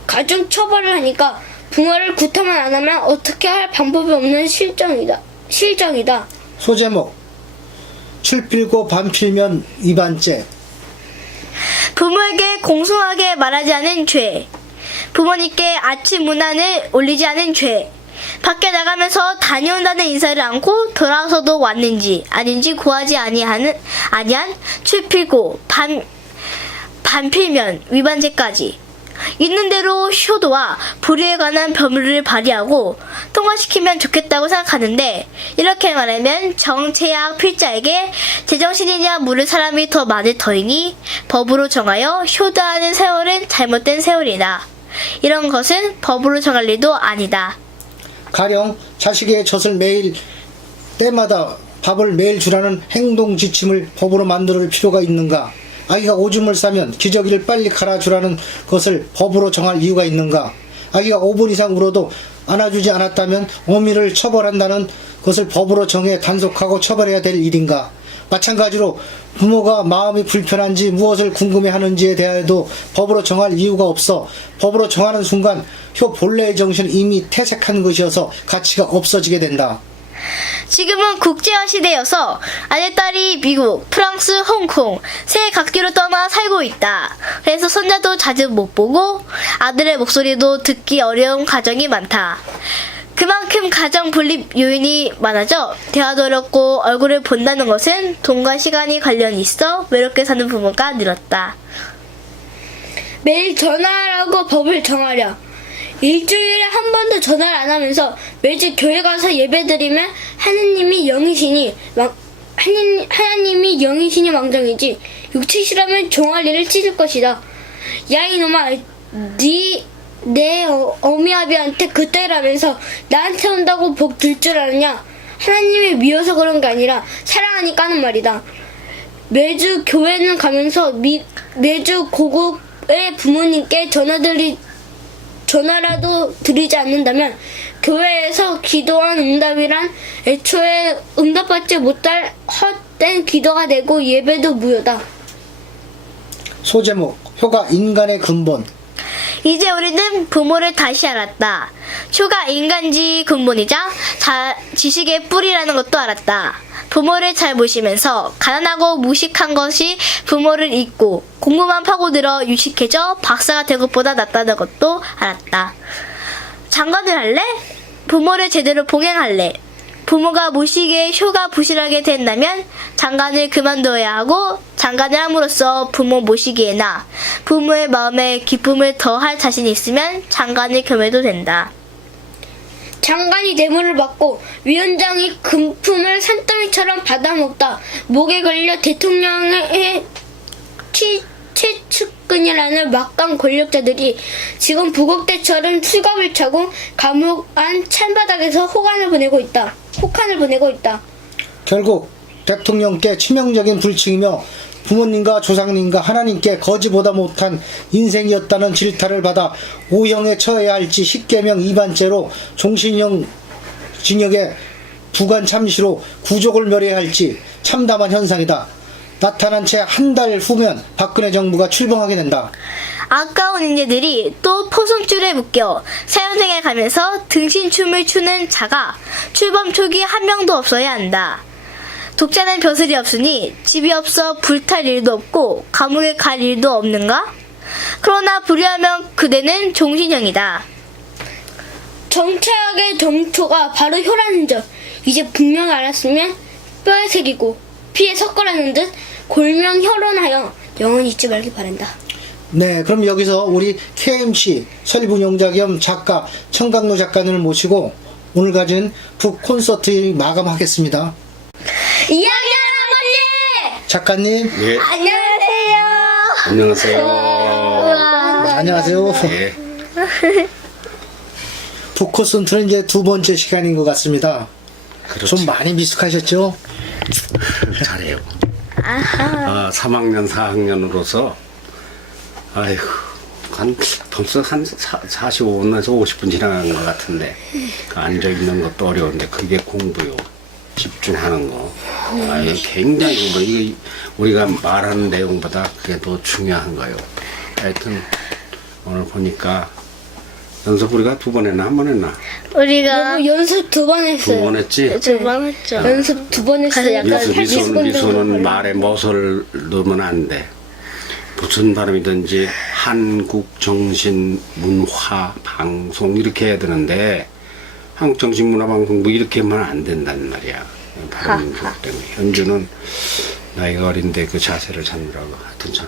가중 처벌을 하니까 부모를 구타만 안 하면 어떻게 할 방법이 없는 실정이다. 소제목 출필고 반필면 위반죄. 부모에게 공손하게 말하지 않은 죄. 부모님께 아침 문안을 올리지 않은 죄. 밖에 나가면서 다녀온다는 인사를 않고 돌아와서도 왔는지 아닌지 구하지 아니한 출필고 반필면 위반죄까지. 있는 대로 효도와 불효에 관한 법률을 발의하고 통과시키면 좋겠다고 생각하는데, 이렇게 말하면 정체약 필자에게 제정신이냐 물을 사람이 더 많을 터이니 법으로 정하여 효도하는 세월은 잘못된 세월이다. 이런 것은 법으로 정할 일도 아니다. 가령 자식의 젖을 매일 때마다 밥을 매일 주라는 행동 지침을 법으로 만들 필요가 있는가? 아기가 오줌을 싸면 기저귀를 빨리 갈아주라는 것을 법으로 정할 이유가 있는가? 아기가 5분 이상 울어도 안아주지 않았다면 어미를 처벌한다는 것을 법으로 정해 단속하고 처벌해야 될 일인가? 마찬가지로 부모가 마음이 불편한지 무엇을 궁금해하는지에 대하여도 법으로 정할 이유가 없어 법으로 정하는 순간 효 본래의 정신은 이미 퇴색한 것이어서 가치가 없어지게 된다. 지금은 국제화 시대여서 아내 딸이 미국, 프랑스, 홍콩 세 각지로 떠나 살고 있다. 그래서 손자도 자주 못 보고 아들의 목소리도 듣기 어려운 가정이 많다. 그만큼 가정 분립 요인이 많아져 대화도 어렵고 얼굴을 본다는 것은 돈과 시간이 관련이 있어 외롭게 사는 부모가 늘었다. 매일 전화하라고 법을 정하려. 일주일에 한 번도 전화를 안 하면서 매주 교회 가서 예배드리면 하나님이 영이시니 왕정이지 육체시라면 종할 일을 찢을 것이다. 야 이놈아, 내 어미아비한테 그때라면서 나한테 온다고 복 줄 줄 아느냐? 하나님이 미워서 그런 게 아니라 사랑하니까 하는 말이다. 매주 교회는 가면서 매주 고국의 부모님께 전화라도 드리지 않는다면 교회에서 기도한 응답이란 애초에 응답받지 못할 헛된 기도가 되고 예배도 무효다. 소제목 효가 인간의 근본. 이제 우리는 부모를 다시 알았다. 효가 인간지 근본이자 지식의 뿌리라는 것도 알았다. 부모를 잘 모시면서 가난하고 무식한 것이 부모를 잊고 공부만 파고들어 유식해져 박사가 될 것보다 낫다는 것도 알았다. 장관을 할래? 부모를 제대로 봉행할래? 부모가 모시기에 효가 부실하게 된다면 장관을 그만둬야 하고, 장관을 함으로써 부모 모시기에나 부모의 마음에 기쁨을 더할 자신이 있으면 장관을 겸해도 된다. 장관이 뇌물을 받고 위원장이 금품을 산더미처럼 받아먹다 목에 걸려 대통령의 최측근이라는 막강 권력자들이 지금 부국대처럼 수갑을 차고 감옥 안 찬바닥에서 혹한을 보내고 있다. 결국 대통령께 치명적인 불칭이며 부모님과 조상님과 하나님께 거지보다 못한 인생이었다는 질타를 받아 5형에 처해야 할지 10계명 위반죄로 종신형 징역에 부관 참시로 구족을 멸해야 할지 참담한 현상이다. 나타난 채 한 달 후면 박근혜 정부가 출범하게 된다. 아까운 인재들이 또 포손줄에 묶여 사형장에 가면서 등신춤을 추는 자가 출범 초기 한 명도 없어야 한다. 독자는 벼슬이 없으니 집이 없어 불탈 일도 없고 감옥에 갈 일도 없는가? 그러나 불의하면 그대는 종신형이다. 정착의 정초가 바로 혀라는 점 이제 분명히 알았으면 뼈에 새기고 피에 섞으라는 듯 골명 혈원하여 영원히 잊지 말기 바란다. 네, 그럼 여기서 우리 KMC 설문용자 겸 작가 청강로 작가님을 모시고 오늘 가진 북 콘서트 마감하겠습니다. 이야기 할아버지! 작가님, 예, 안녕하세요. 안녕하세요. 안녕하세요. 예, 북 콘서트는 이제 두 번째 시간인 것 같습니다. 그렇죠. 좀 많이 미숙하셨죠? 잘해요. 3학년, 4학년으로서, 아이고, 벌써 한 45분에서 50분 지나간 것 같은데, 앉아있는 것도 어려운데, 그게 공부요. 집중하는 거. 아유, 굉장히, 이게 우리가 말하는 내용보다 그게 더 중요한 거예요. 하여튼, 오늘 보니까, 연습 우리가 2번 했나, 1번 했나? 우리가 연습 2번 했어요. 2번 했지? 두번 했죠. 연습 2번 했어요. 약간 미소는 말에 멋을 넣으면 안 돼. 무슨 발음이든지 한국정신문화방송 이렇게 해야 되는데 한국정신문화방송 뭐 이렇게 하면 안 된단 말이야. 발음 때문에. 현주는 나이가 어린데 그 자세를 찾느라고 하여튼 참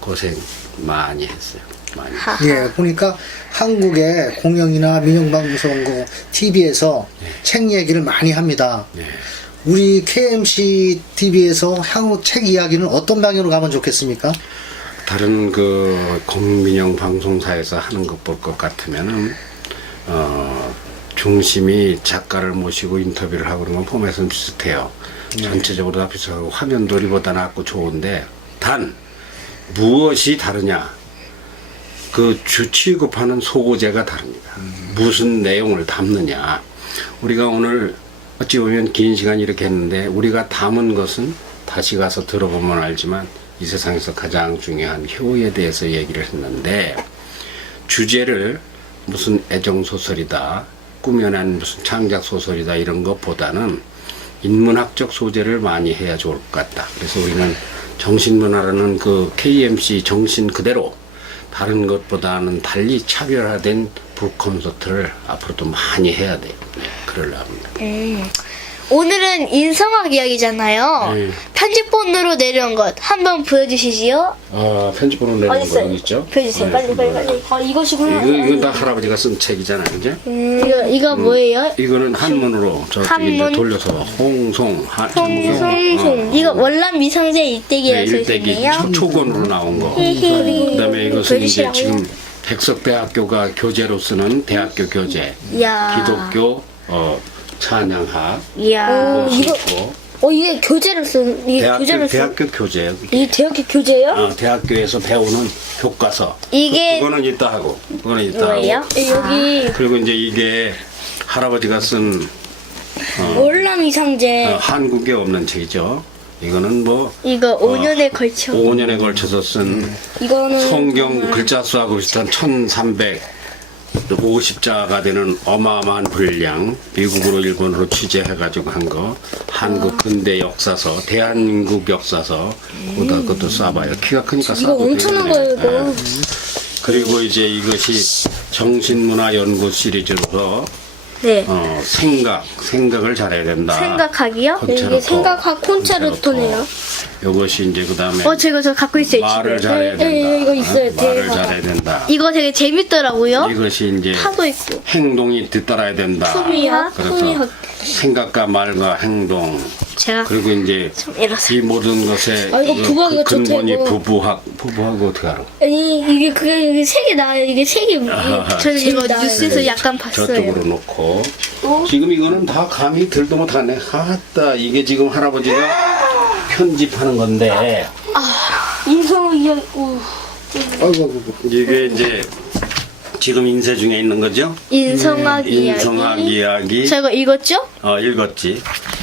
고생 많이 했어요. 많이. 예, 보니까 한국의 공영이나 민영방송, TV에서 책 얘기를 많이 합니다. 네. 우리 KMC TV에서 향후 책 이야기는 어떤 방향으로 가면 좋겠습니까? 다른 그 공민영 방송사에서 하는 것 볼 것 같으면은 중심이 작가를 모시고 인터뷰를 하고 그런 건 폼에서는 비슷해요. 전체적으로 다 비슷하고 화면돌이보다 낫고 좋은데 단 무엇이 다르냐? 그 취급하는 소재가 다릅니다. 무슨 내용을 담느냐? 우리가 오늘 어찌 보면 긴 시간 이렇게 했는데 우리가 담은 것은 다시 가서 들어보면 알지만 이 세상에서 가장 중요한 효에 대해서 얘기를 했는데 주제를 무슨 애정소설이다, 꾸며낸 무슨 창작소설이다 이런 것보다는 인문학적 소재를 많이 해야 좋을 것 같다. 그래서 우리는 정신문화라는 그 KMC 정신 그대로 다른 것보다는 달리 차별화된 북 콘서트를 앞으로도 많이 해야 돼요. 네, 그러려고 합니다. 오늘은 인성학 이야기잖아요. 네. 편집본으로 내려온 것 한번 보여주시지요. 편집본으로 내는 거 여기 있죠? 보여주세요. 빨리. 이것이구나. 이건 다 할아버지가 쓴 책이잖아, 이제? 이거 뭐예요? 이거는 한문으로 저쪽에 한문? 이제 돌려서 홍송, 홍송. 이거 월남 미성재 일대기라고 써 일대기 있네요. 초건으로 나온 거. 그다음에 이것은 이제 보여주시라고요? 지금 백석대학교가 교재로 쓰는 대학교 교재. 이야. 기독교 찬양학. 이야. 이거 있고. 이게 교재를 쓴 이게 교재를 쓴 대학교 교재예요. 이 대학교 교재예요? 대학교에서 배우는 교과서. 이게 그거는 이따 하고. 그거는 이따 뭐예요? 하고. 여기 그리고 이제 이게 할아버지가 쓴 월남 이상제 한국에 없는 책이죠. 이거는 뭐 이거 5년에 걸쳐. 5년에 걸쳐서 쓴 이거는 성경 글자 수하고 비슷한 1350자가 되는 어마어마한 분량 미국으로 일본으로 취재해가지고 한 거 한국 근대 역사서 대한민국 역사서 그것도 쏴봐요. 키가 크니까 이거 쏴도 엄청난 되겠네. 거예요, 이거. 그리고 이제 이것이 정신문화 연구 시리즈로서 네. 생각을 잘해야 된다. 생각하기요? 콘체르토, 이게 생각학 콘체르토네요. 이것이 이제 그다음에 저 갖고 있어요. 말을 집에. 잘해야 된다. 이거 있어요, 말을 대화가. 잘해야 된다. 이거 되게 재밌더라고요. 이것이 이제 파도 있고. 행동이 뒤따라야 된다. 품위학, 그래서 품위학. 생각과 말과 행동 제가 그리고 이제 좀 이러세요. 이 모든 것에 아, 이거 부부하기가 근본이 좋다, 이거. 부부하고 어떻게 알아? 아니 이게 그게 여기 색이 나요. 이게 색이 저는 이거 재밌다. 뉴스에서 약간 봤어요. 저쪽으로 놓고 지금 이거는 다 감이 들도 못하네. 아따 이게 지금 할아버지가 편집하는 건데 인성이 아이고. 이게 이제 지금 인쇄 중에 있는 거죠? 인성학 이야기. 인성학 이야기. 제가 읽었죠? 읽었지.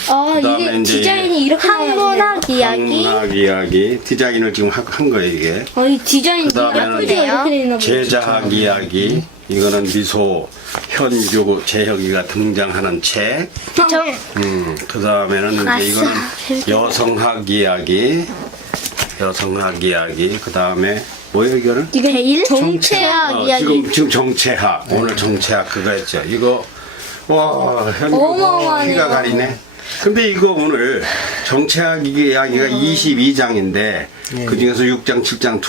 아 그다음에 이게 이제 디자인이 이렇게 한문학 이야기. 한문학 이야기. 디자인을 지금 한 거예요 이게. 이 디자인이 그다음에는 예쁘게 이렇게 돼 있나 보다. 제자학 이야기. 이거는 미소 현규 재혁이가 등장하는 책. 그 다음에는 이제 아싸, 이거는 재밌겠다. 여성학 이야기. 여성학 이야기. 그 다음에 뭐예요 이거는? 베일? 정체학 이야기. 지금 정체학. 오늘 정체학 그거 했죠. 이거 와 현규 어마어마하네요. 키가 가리네. 근데 이거 오늘 정체학 이야기가 22장인데 그 중에서 6장, 7장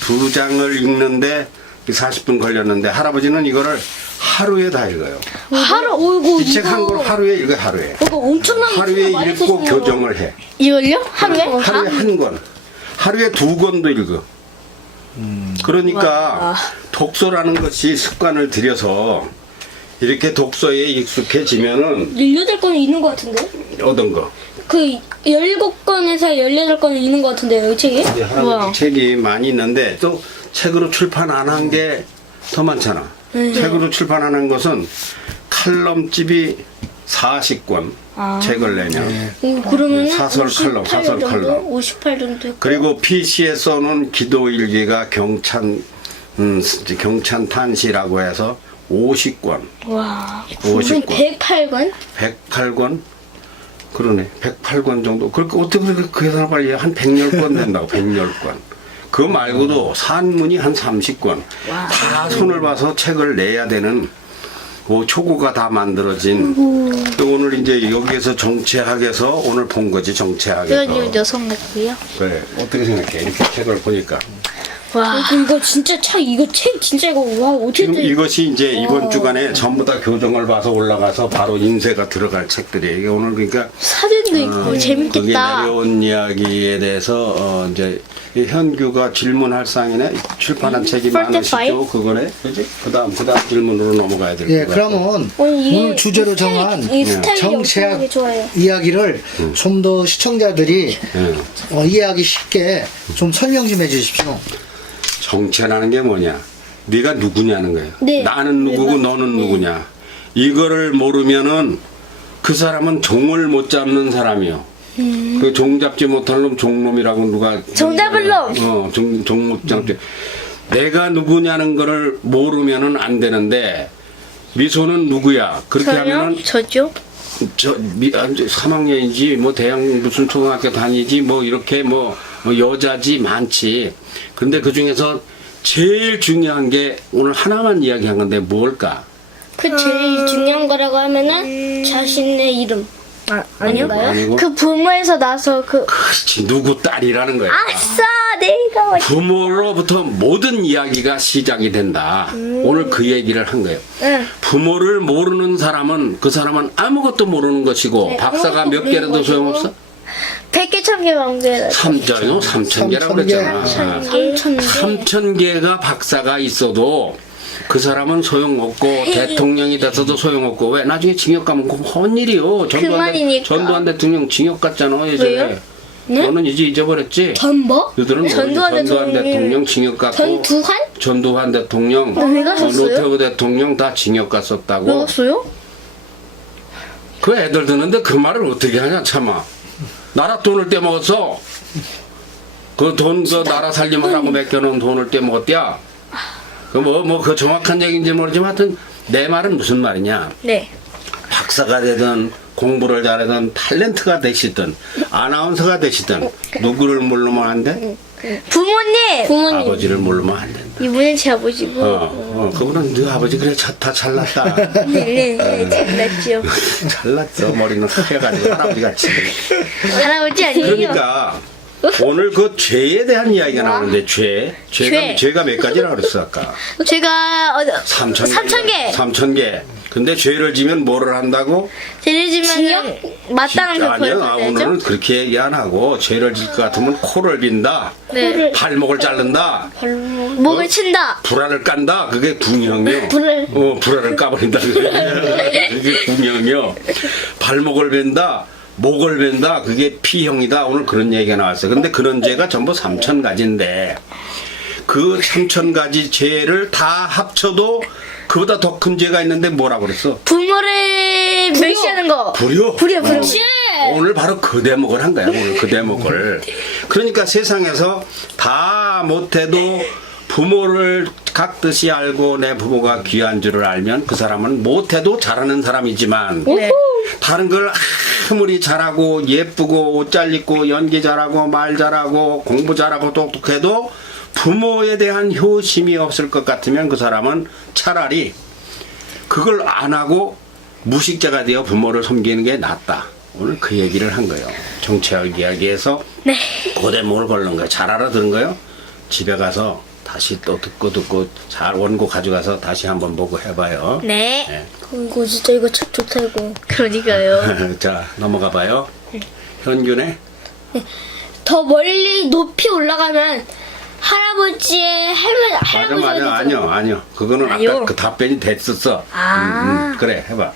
두 장을 읽는데 40분 걸렸는데 할아버지는 이거를 하루에 다 읽어요. 하루 어이구 이 책 한 걸 하루에 읽어요, 하루에. 이거 엄청나게 하루에 많이 읽고 쓰시네요. 교정을 해. 이걸요? 하루에? 하루에 한 권. 하루에 2권도 읽어. 그러니까 독서라는 것이 습관을 들여서 이렇게 독서에 익숙해지면은 18권 있는 것 같은데? 얻은 거. 그 17권에서 18권은 있는 것 같은데요, 이 책이? 이제 할아버지 책이 많이 있는데 또 책으로 출판 안 한 게 더 많잖아. 책으로 출판 안 한 것은 칼럼집이 40권 책을 내면 그러면은 사설 칼럼, 58 사설 정도? 칼럼. 58 정도 했고. 그리고 PC에 써놓은 기도일기가 경찬탄시라고 해서 50권. 와. 50권. 108권? 108권? 그러네. 108권 정도. 그러니까 어떻게 그렇게 그 계산을 빨리 해? 한 110권 된다고. 110권. 그 말고도 산문이 한 30권. 다 손을 봐서 책을 내야 되는 초고가 다 만들어진. 또 오늘 이제 여기에서 정체학에서 오늘 본 거지, 정체학에서. 이건 여성학이요? 그래. 어떻게 생각해? 이렇게 책을 보니까. 와. 이거 진짜 이거 책 진짜 이거 와 어떻게 지금 돼? 이것이 이제 이번 주간에 전부 다 교정을 봐서 올라가서 바로 인쇄가 들어갈 책들이에요. 이게 오늘 그러니까 사진도 있고 거기에 재밌겠다. 내려온 이야기에 대해서 이제 이 현규가 질문할 상이네 출판한 책이 45? 많으시죠 그거네 그지 그다음 질문으로 넘어가야 될 예, 것 같고. 그러면 이게 오늘 주제로 이 스타일이- 정한 이 스타일이 정체학 엄청나게 좋아요. 이야기를 좀 더 시청자들이 예. 이해하기 쉽게 좀 설명 좀 해주십시오. 정체라는 게 뭐냐 네가 누구냐는 거예요. 네. 나는 누구고 너는 누구냐 이거를 모르면은 그 사람은 종을 못 잡는 사람이요. 그 종 잡지 못할 놈 종놈이라고 누가 종 잡을 놈. 종 못 잡지. 내가 누구냐는 거를 모르면은 안 되는데 미소는 누구야? 그렇게 저요? 하면은 저죠? 3학년이지 뭐 대학 무슨 초등학교 다니지 뭐 이렇게 뭐 여자지 많지. 근데 그 중에서 제일 중요한 게 오늘 하나만 이야기한 건데 뭘까? 그 제일 중요한 거라고 하면은 자신의 이름. 아니요. 아니고 그 부모에서 나서 그렇지 누구 딸이라는 거야. 아싸 내가 부모로부터 모든 이야기가 시작이 된다. 오늘 그 얘기를 한 거예요. 부모를 모르는 사람은 그 사람은 아무것도 모르는 것이고 박사가 몇 개라도 소용없어? 100개 1000개 만개 3,000개라고 그랬잖아. 3,000개가 박사가 있어도 그 사람은 소용없고 대통령이 돼서도 소용없고 왜 나중에 징역 가면 그건 헛일이요. 말이니까. 전두환 대통령 징역 갔잖아 예전에. 왜요? 너는 이제 잊어버렸지? 전뭐? 너희들은 모르지? 전두환 대통령 징역 갔고 전두환? 전두환 대통령 왜 가셨어요? 노태우 대통령 다 징역 갔었다고. 먹었어요? 그 애들 듣는데 그 말을 어떻게 하냐 참아. 나라 돈을 떼먹었어. 그 나라 살림하라고 맡겨놓은 돈을 떼먹었대야. 그 정확한 얘기인지 모르지만 하여튼 내 말은 무슨 말이냐. 네. 박사가 되든 공부를 잘하든 탤런트가 되시든 아나운서가 되시든 누구를 모르면 안 돼? 부모님. 아버지를 모르면 안 된다. 이분은 제 아버지고. 그분은 네 아버지 그래 다 잘났다. 네, 잘났지요. 잘났어 머리는 해가지고 할아버지 같이. 할아버지 아니에요? 그러니까 오늘 그 죄에 대한 이야기가 나오는데 죄가 몇 가지라 그랬어 아까? 제가 3,000개. 3,000개. 3,000개. 근데 죄를 지면 뭐를 한다고? 죄를 지면 마땅한 아니요, 결과를 받아야죠. 오늘은 그렇게 얘기 안 하고 죄를 질 것 같으면 코를 빈다, 네. 발목을 자른다, 목을 친다. 불알을 깐다. 그게 궁형이요. 불알. 불알을 까버린다. 그게 궁형이요. 발목을 벤다, 목을 벤다. 그게 피형이다. 오늘 그런 얘기가 나왔어요. 근데 그런 죄가 전부 3,000가지인데 그 3,000가지 죄를 다 합쳐도 그보다 더 큰 죄가 있는데 뭐라 그랬어? 부모를 멸시하는 거. 불효. 불효. 오늘 바로 그 대목을 한 거야. 오늘 그 대목을. 그러니까 세상에서 다 못해도 부모를 각듯이 알고 내 부모가 귀한 줄을 알면 그 사람은 못해도 잘하는 사람이지만 네. 다른 걸 아무리 잘하고 예쁘고 옷 잘 입고 연기 잘하고 말 잘하고 공부 잘하고 똑똑해도 부모에 대한 효심이 없을 것 같으면 그 사람은 차라리 그걸 안 하고 무식자가 되어 부모를 섬기는 게 낫다. 오늘 그 얘기를 한 거예요. 정치학 이야기에서 네. 그 대목을 걸는 거예요. 잘 알아들은 거예요. 집에 가서 다시 또 듣고 잘 원고 가져가서 다시 한번 보고 해봐요. 네. 네. 이거 진짜 이거 책 좋다 이거. 그러니까요. 자, 넘어가 봐요. 현균의 더 멀리 높이 올라가면 할아버지의 할머니 아니요. 그거는 아니요. 아까 그 답변이 됐었어. 아. 그래, 해봐.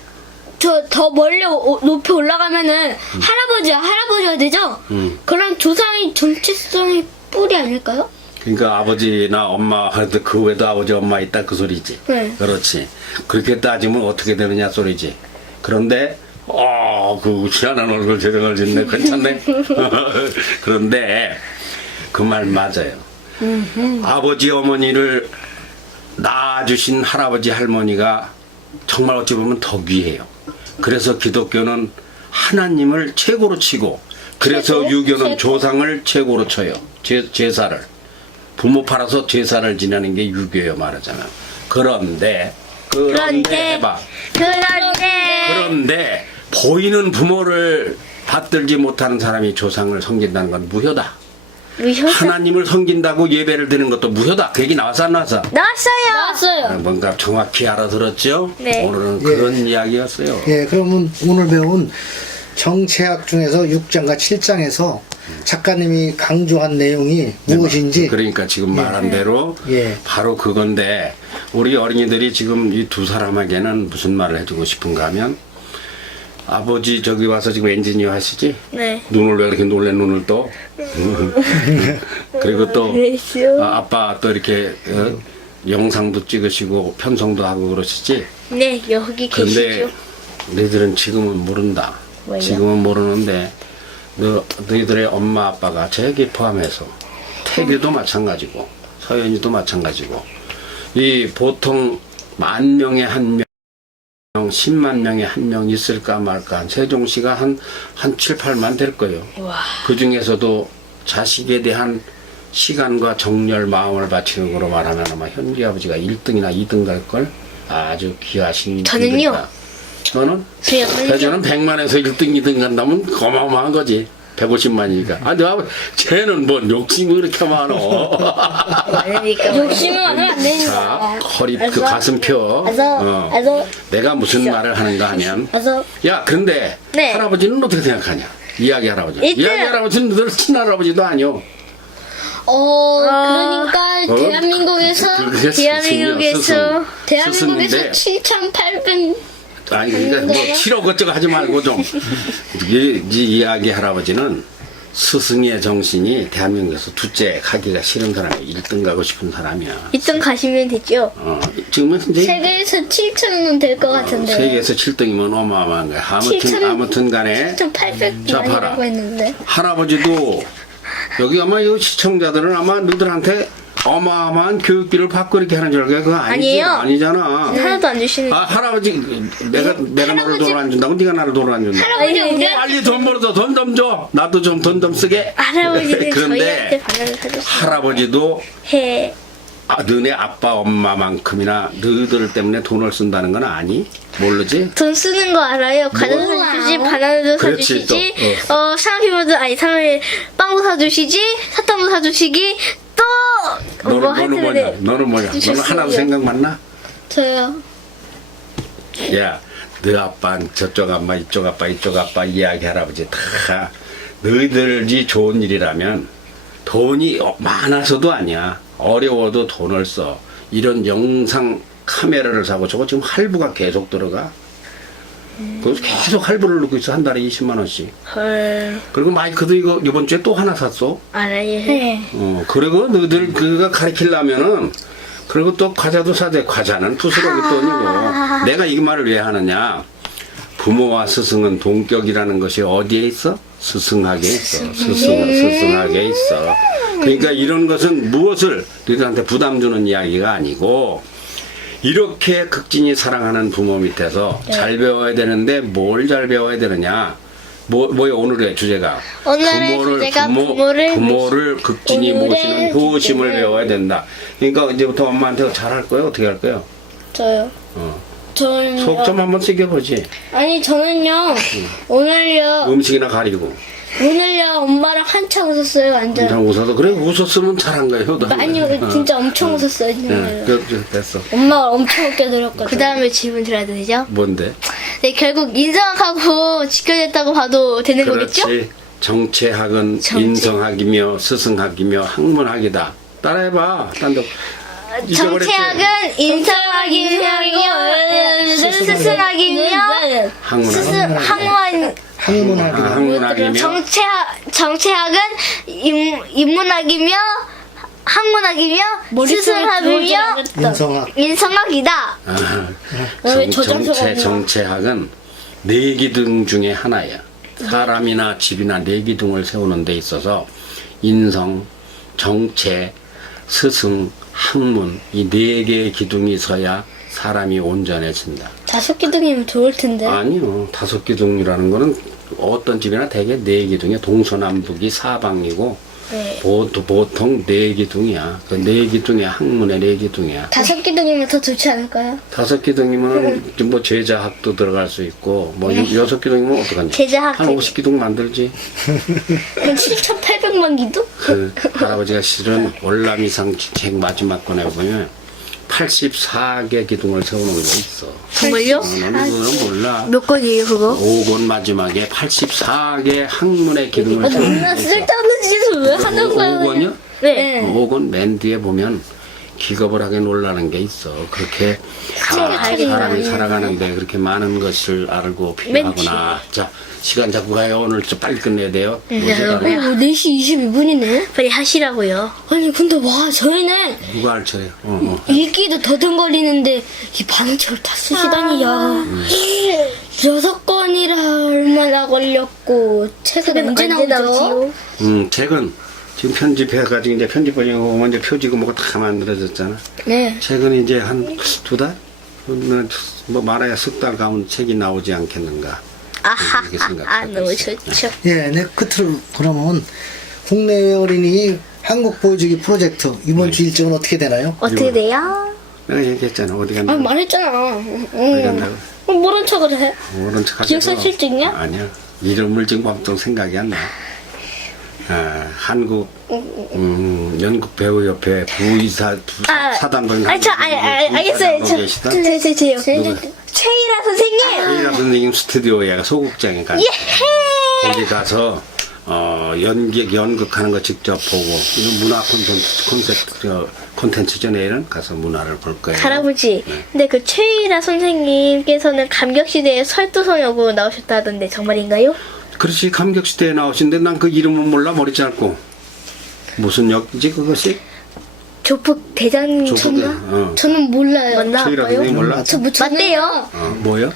더 멀리 높이 올라가면은 할아버지가 되죠? 그럼 조상의 정체성의 뿔이 아닐까요? 그러니까 아버지나 엄마한테 그 외에도 아버지 엄마 있다 그 소리지. 네. 그렇지. 그렇게 따지면 어떻게 되느냐 소리지. 그런데 그 희한한 얼굴 재롱을 짓네. 괜찮네. 그런데 그 말 맞아요. 아버지 어머니를 낳아주신 할아버지 할머니가 정말 어찌 보면 더 귀해요. 그래서 기독교는 하나님을 최고로 치고, 그래서 유교는 조상을 최고로 쳐요. 제사를. 부모 팔아서 제사를 지내는 게 유교예요, 말하자면. 그런데 해봐. 그런데 보이는 부모를 받들지 못하는 사람이 조상을 섬긴다는 건 무효다. 하나님을 섬긴다고 예배를 드리는 것도 무효다. 그 얘기 나왔어 안 나왔어? 나왔어요. 뭔가 정확히 알아들었죠? 네. 오늘은 그런 이야기였어요. 예, 그러면 오늘 배운 정체학 중에서 6장과 7장에서 작가님이 강조한 내용이 무엇인지 그러니까 지금 말한 대로 예. 바로 그건데, 우리 어린이들이 지금 이 두 사람에게는 무슨 말을 해주고 싶은가 하면, 아버지 저기 와서 지금 엔지니어 하시지? 네. 눈을 왜 이렇게 놀래 눈을 떠? 그리고 또 아빠 또 이렇게 영상도 찍으시고 편성도 하고 그러시지? 네, 여기 근데 계시죠. 너희들은 지금은 모른다. 왜요? 지금은 모르는데 너희들의 엄마 아빠가 제기 포함해서 태규도 마찬가지고 서연이도 마찬가지고 이 보통 10,000명에 1명 10만 명에 1명 있을까 말까 한 세종시가 한 7, 8만 될 거예요. 그 중에서도 자식에 대한 시간과 정열 마음을 바치는 거로 말하면 아마 현기 아버지가 1등이나 2등 갈 걸. 아주 귀하신 저는요. 분들이다. 너는? 저는 대전은 100만에서 1등, 2등 간다면 어마어마한 거지. 150만이니까. 아, 너 쟤는 뭐 욕심이 그렇게 많어. 욕심은 하면 안 자, 되니까. 허리 그 가슴 펴. 내가 무슨 말을 하는가 하면, 야, 그런데 네. 할아버지는 어떻게 생각하냐? 이야기 할아버지. 일단- 이야기 할아버지는 늘 친할아버지도 아니오. 그러니까 어? 대한민국에서 그게 대한민국에서 스승인데, 7,800 아니 그러니까 뭐 7억 어쩌고 하지 말고 좀 이 이야기 할아버지는 스승의 정신이 대한민국에서 둘째 가기가 싫은 사람이 1등 가고 싶은 사람이야. 1등 가시면 되죠. 지금은 이제 세계에서 7,000은 될 것 같은데. 세계에서 7등이면 어마어마한 거야. 아무튼 간에 7,800 자, 봐라. 만이라고 했는데. 할아버지도 여기 아마 이 시청자들은 아마 너희들한테 어마어마한 교육비를 받고 이렇게 하는 줄 알고 그거 아니지? 아니에요. 아니잖아. 하나도 안 주시는. 할아버지 내가 너를 돈을 안 준다고 네가 나를 돈을 안 준다. 할아버지 우리 빨리 돈 벌어서 돈 좀 줘. 나도 좀 돈 좀 쓰게. 할아버지는 그런데 저희한테 바나나 사줬어요. 할아버지도 해. 너네 아빠 엄마만큼이나 너희들 때문에 돈을 쓴다는 건 아니? 모르지? 돈 쓰는 거 알아요. 과자도 뭐 사주시지, 바나나도 그렇지, 사주시지, 또, 상피모도 아니 상을 빵도 사주시지, 사탕도 사주시기, 또 뭐 너는 하여튼 뭐냐? 너는 뭐냐? 너는 하나도 생각 맞나? 저요. 야, 너 아빠, 저쪽 아빠, 이쪽 아빠, 이쪽 아빠 이야기 할아버지 다 너희들이 좋은 일이라면 돈이 많아서도 아니야. 어려워도 돈을 써. 이런 영상 카메라를 사고 저거 지금 할부가 계속 들어가. 그래서 계속 할부를 넣고 있어. 한 달에 20만 원씩. 헐. 그리고 마이크도 이거 이번 주에 또 하나 샀어. 알아요. 네. 그리고 너희들 그거 가르치려면은 그리고 또 과자도 사대. 과자는 부스러기 돈이고. 내가 이 말을 왜 하느냐. 부모와 스승은 동격이라는 것이 어디에 있어? 스승하게 있어. 스승하게 있어. 그러니까 이런 것은 무엇을 너희들한테 부담 주는 이야기가 아니고 이렇게 극진히 사랑하는 부모 밑에서 잘 배워야 되는데 뭘 잘 배워야 되느냐. 뭐야 오늘의 주제가 오늘의 주제가 부모를 극진히 오늘의 모시는 효심을 주제는- 배워야 된다. 그러니까 이제부터 엄마한테 잘할 거예요? 어떻게 할 거예요? 저요. 저는요. 속 좀 한번 쓰겨보지. 아니 저는요. 오늘요. 음식이나 가리고. 오늘요 엄마랑 한참 웃었어요 완전. 그냥 웃어도 그래 웃었으면 잘한 거예요. 많이 진짜 엄청 웃었어요. 네, 정말로. 됐어. 엄마가 엄청 웃게 들었거든. 그 다음에 질문 드려야 되죠? 뭔데? 네, 결국 인성학하고 지켜졌다고 봐도 되는 거겠죠? 그렇지. 정체학은 정체. 인성학이며 스승학이며 학문학이다. 따라해봐. 딴데 정체학은 인성학이며 스승학이며 학문 학문학이라. 정체학은 인문학이며 학문학이며 스승학이며 인성학. 인성학이다. 왜 저장소가 정체학은 네 기둥 중에 하나야. 사람이나 집이나 네 기둥을 세우는 데 있어서 인성, 정체, 스승, 학문 이 네 개의 기둥이 서야 사람이 온전해진다. 5기둥이면 좋을 텐데. 아니요. 5기둥이라는 거는 어떤 집이나 대개 4기둥이야. 동서남북이 사방이고 보통 4기둥이야. 그 4기둥이야. 학문의 4기둥이야. 5기둥이면 더 좋지 않을까요? 5기둥이면 뭐 제자학도 들어갈 수 있고 뭐 6기둥이면 어떡하냐. 제자학 한 50기둥 만들지. 그럼 7,800만 기둥? 그 할아버지가 실은 월남이상 책 마지막 권에 보면 84개 기둥을 세우는 거 있어. 정말요? 너는 몰라. 몇 권이에요 그거? 5권 마지막에 84개 학문의 기둥을 세우는 나 거 있어. 쓸데없는 짓을 왜 하는 거야? 5권이요? 네. 5권 맨 뒤에 보면 기겁을 하게 놀라는 게 있어. 그렇게 사람이 살아가는데 그렇게 많은 것을 알고 필요하구나. 자, 시간 잡고 가요. 오늘 좀 빨리 끝내야 돼요. 그래요? 4시 22분이네? 빨리 하시라고요. 아니 근데 와 저희는 누가 할 차례? 읽기도 더듬거리는데 이 반응책을 다 쓰시다니 야 6권이라 얼마나 걸렸고 책은 언제 나오죠? 책은 지금 편집해가지고 이제 편집본이고 먼저 표지고 뭐가 다 만들어졌잖아. 네. 책은 이제 한 2달? 뭐 말해야 10달 가면 책이 나오지 않겠는가. 아하, 이렇게 생각하고 너무 있어요. 좋죠. 예, 네, 끝으로 그러면 국내 어린이 한국 보여주기 프로젝트 이번 주 일정은 어떻게 되나요? 어떻게 돼요? 내가 얘기했잖아. 어디 아 간다고. 말했잖아. 어디 간다고. 모른 척을 해. 모른 척 하지. 기억상 실증이야? 아니야. 이름을 지금 아무튼 생각이 안 나. 한국 연극 배우협회 부의사 사단장 알겠어요. 저요. 최일아 선생님. 최일아 선생님 스튜디오에 소극장에 가서 거기 가서 연극하는 거 직접 보고 이거 문화 콘텐츠죠. 내일은 가서 문화를 볼 거예요. 할아버지, 근데 그 최일아 선생님께서는 감격시대에 설도성역으로 나오셨다던데 정말인가요? 그렇지. 감격시대에 나오신데 난 그 이름은 몰라. 머리 짧고 무슨 역이지 그것이? 조폭 대장님 조폭, 저는 몰라요. 맞나 최일아 봐요? 선생님 몰라? 맞대요. 뭐요?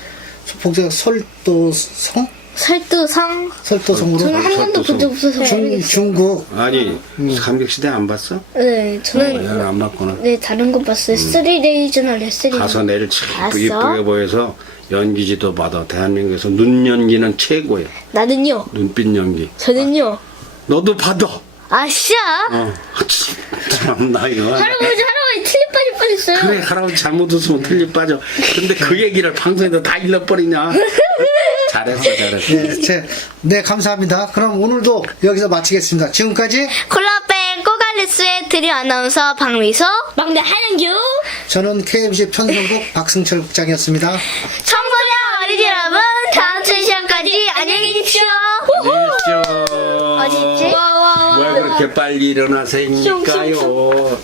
복제가 설도성? 설도성. 설도성으로? 저는 한 번도 본 적 없어서 모르겠어요. 중국. 아니 감격시대 안 봤어? 네, 저는 야, 안 봤구나. 네 다른 거 봤어요. 3데이즈나 레슬링. 가서 내를 참 봤어? 이쁘게 보여서 연기지도 받아. 대한민국에서 눈 연기는 최고예요. 나는요. 눈빛 연기. 저는요. 너도 받아. 아싸. 참나 이거. 할아버지 틀린 빠질 뻔했어요. 그래 할아버지 잘못 웃으면 틀리 빠져. 근데 그 얘기를 방송에서 다 일러버리냐. 잘했어. 네, 감사합니다. 그럼 오늘도 여기서 마치겠습니다. 지금까지 콜라뱅 꼬갈리스의 드림 아나운서 박미소. 막내 한영규. 저는 KMC 편성국 박승철 국장이었습니다. 청소년 어린이 여러분, 다음 주 시간까지 안녕히 계십시오. 안녕히 계십시오. 어디 있지? 왜 그렇게 빨리 일어나세요니까요?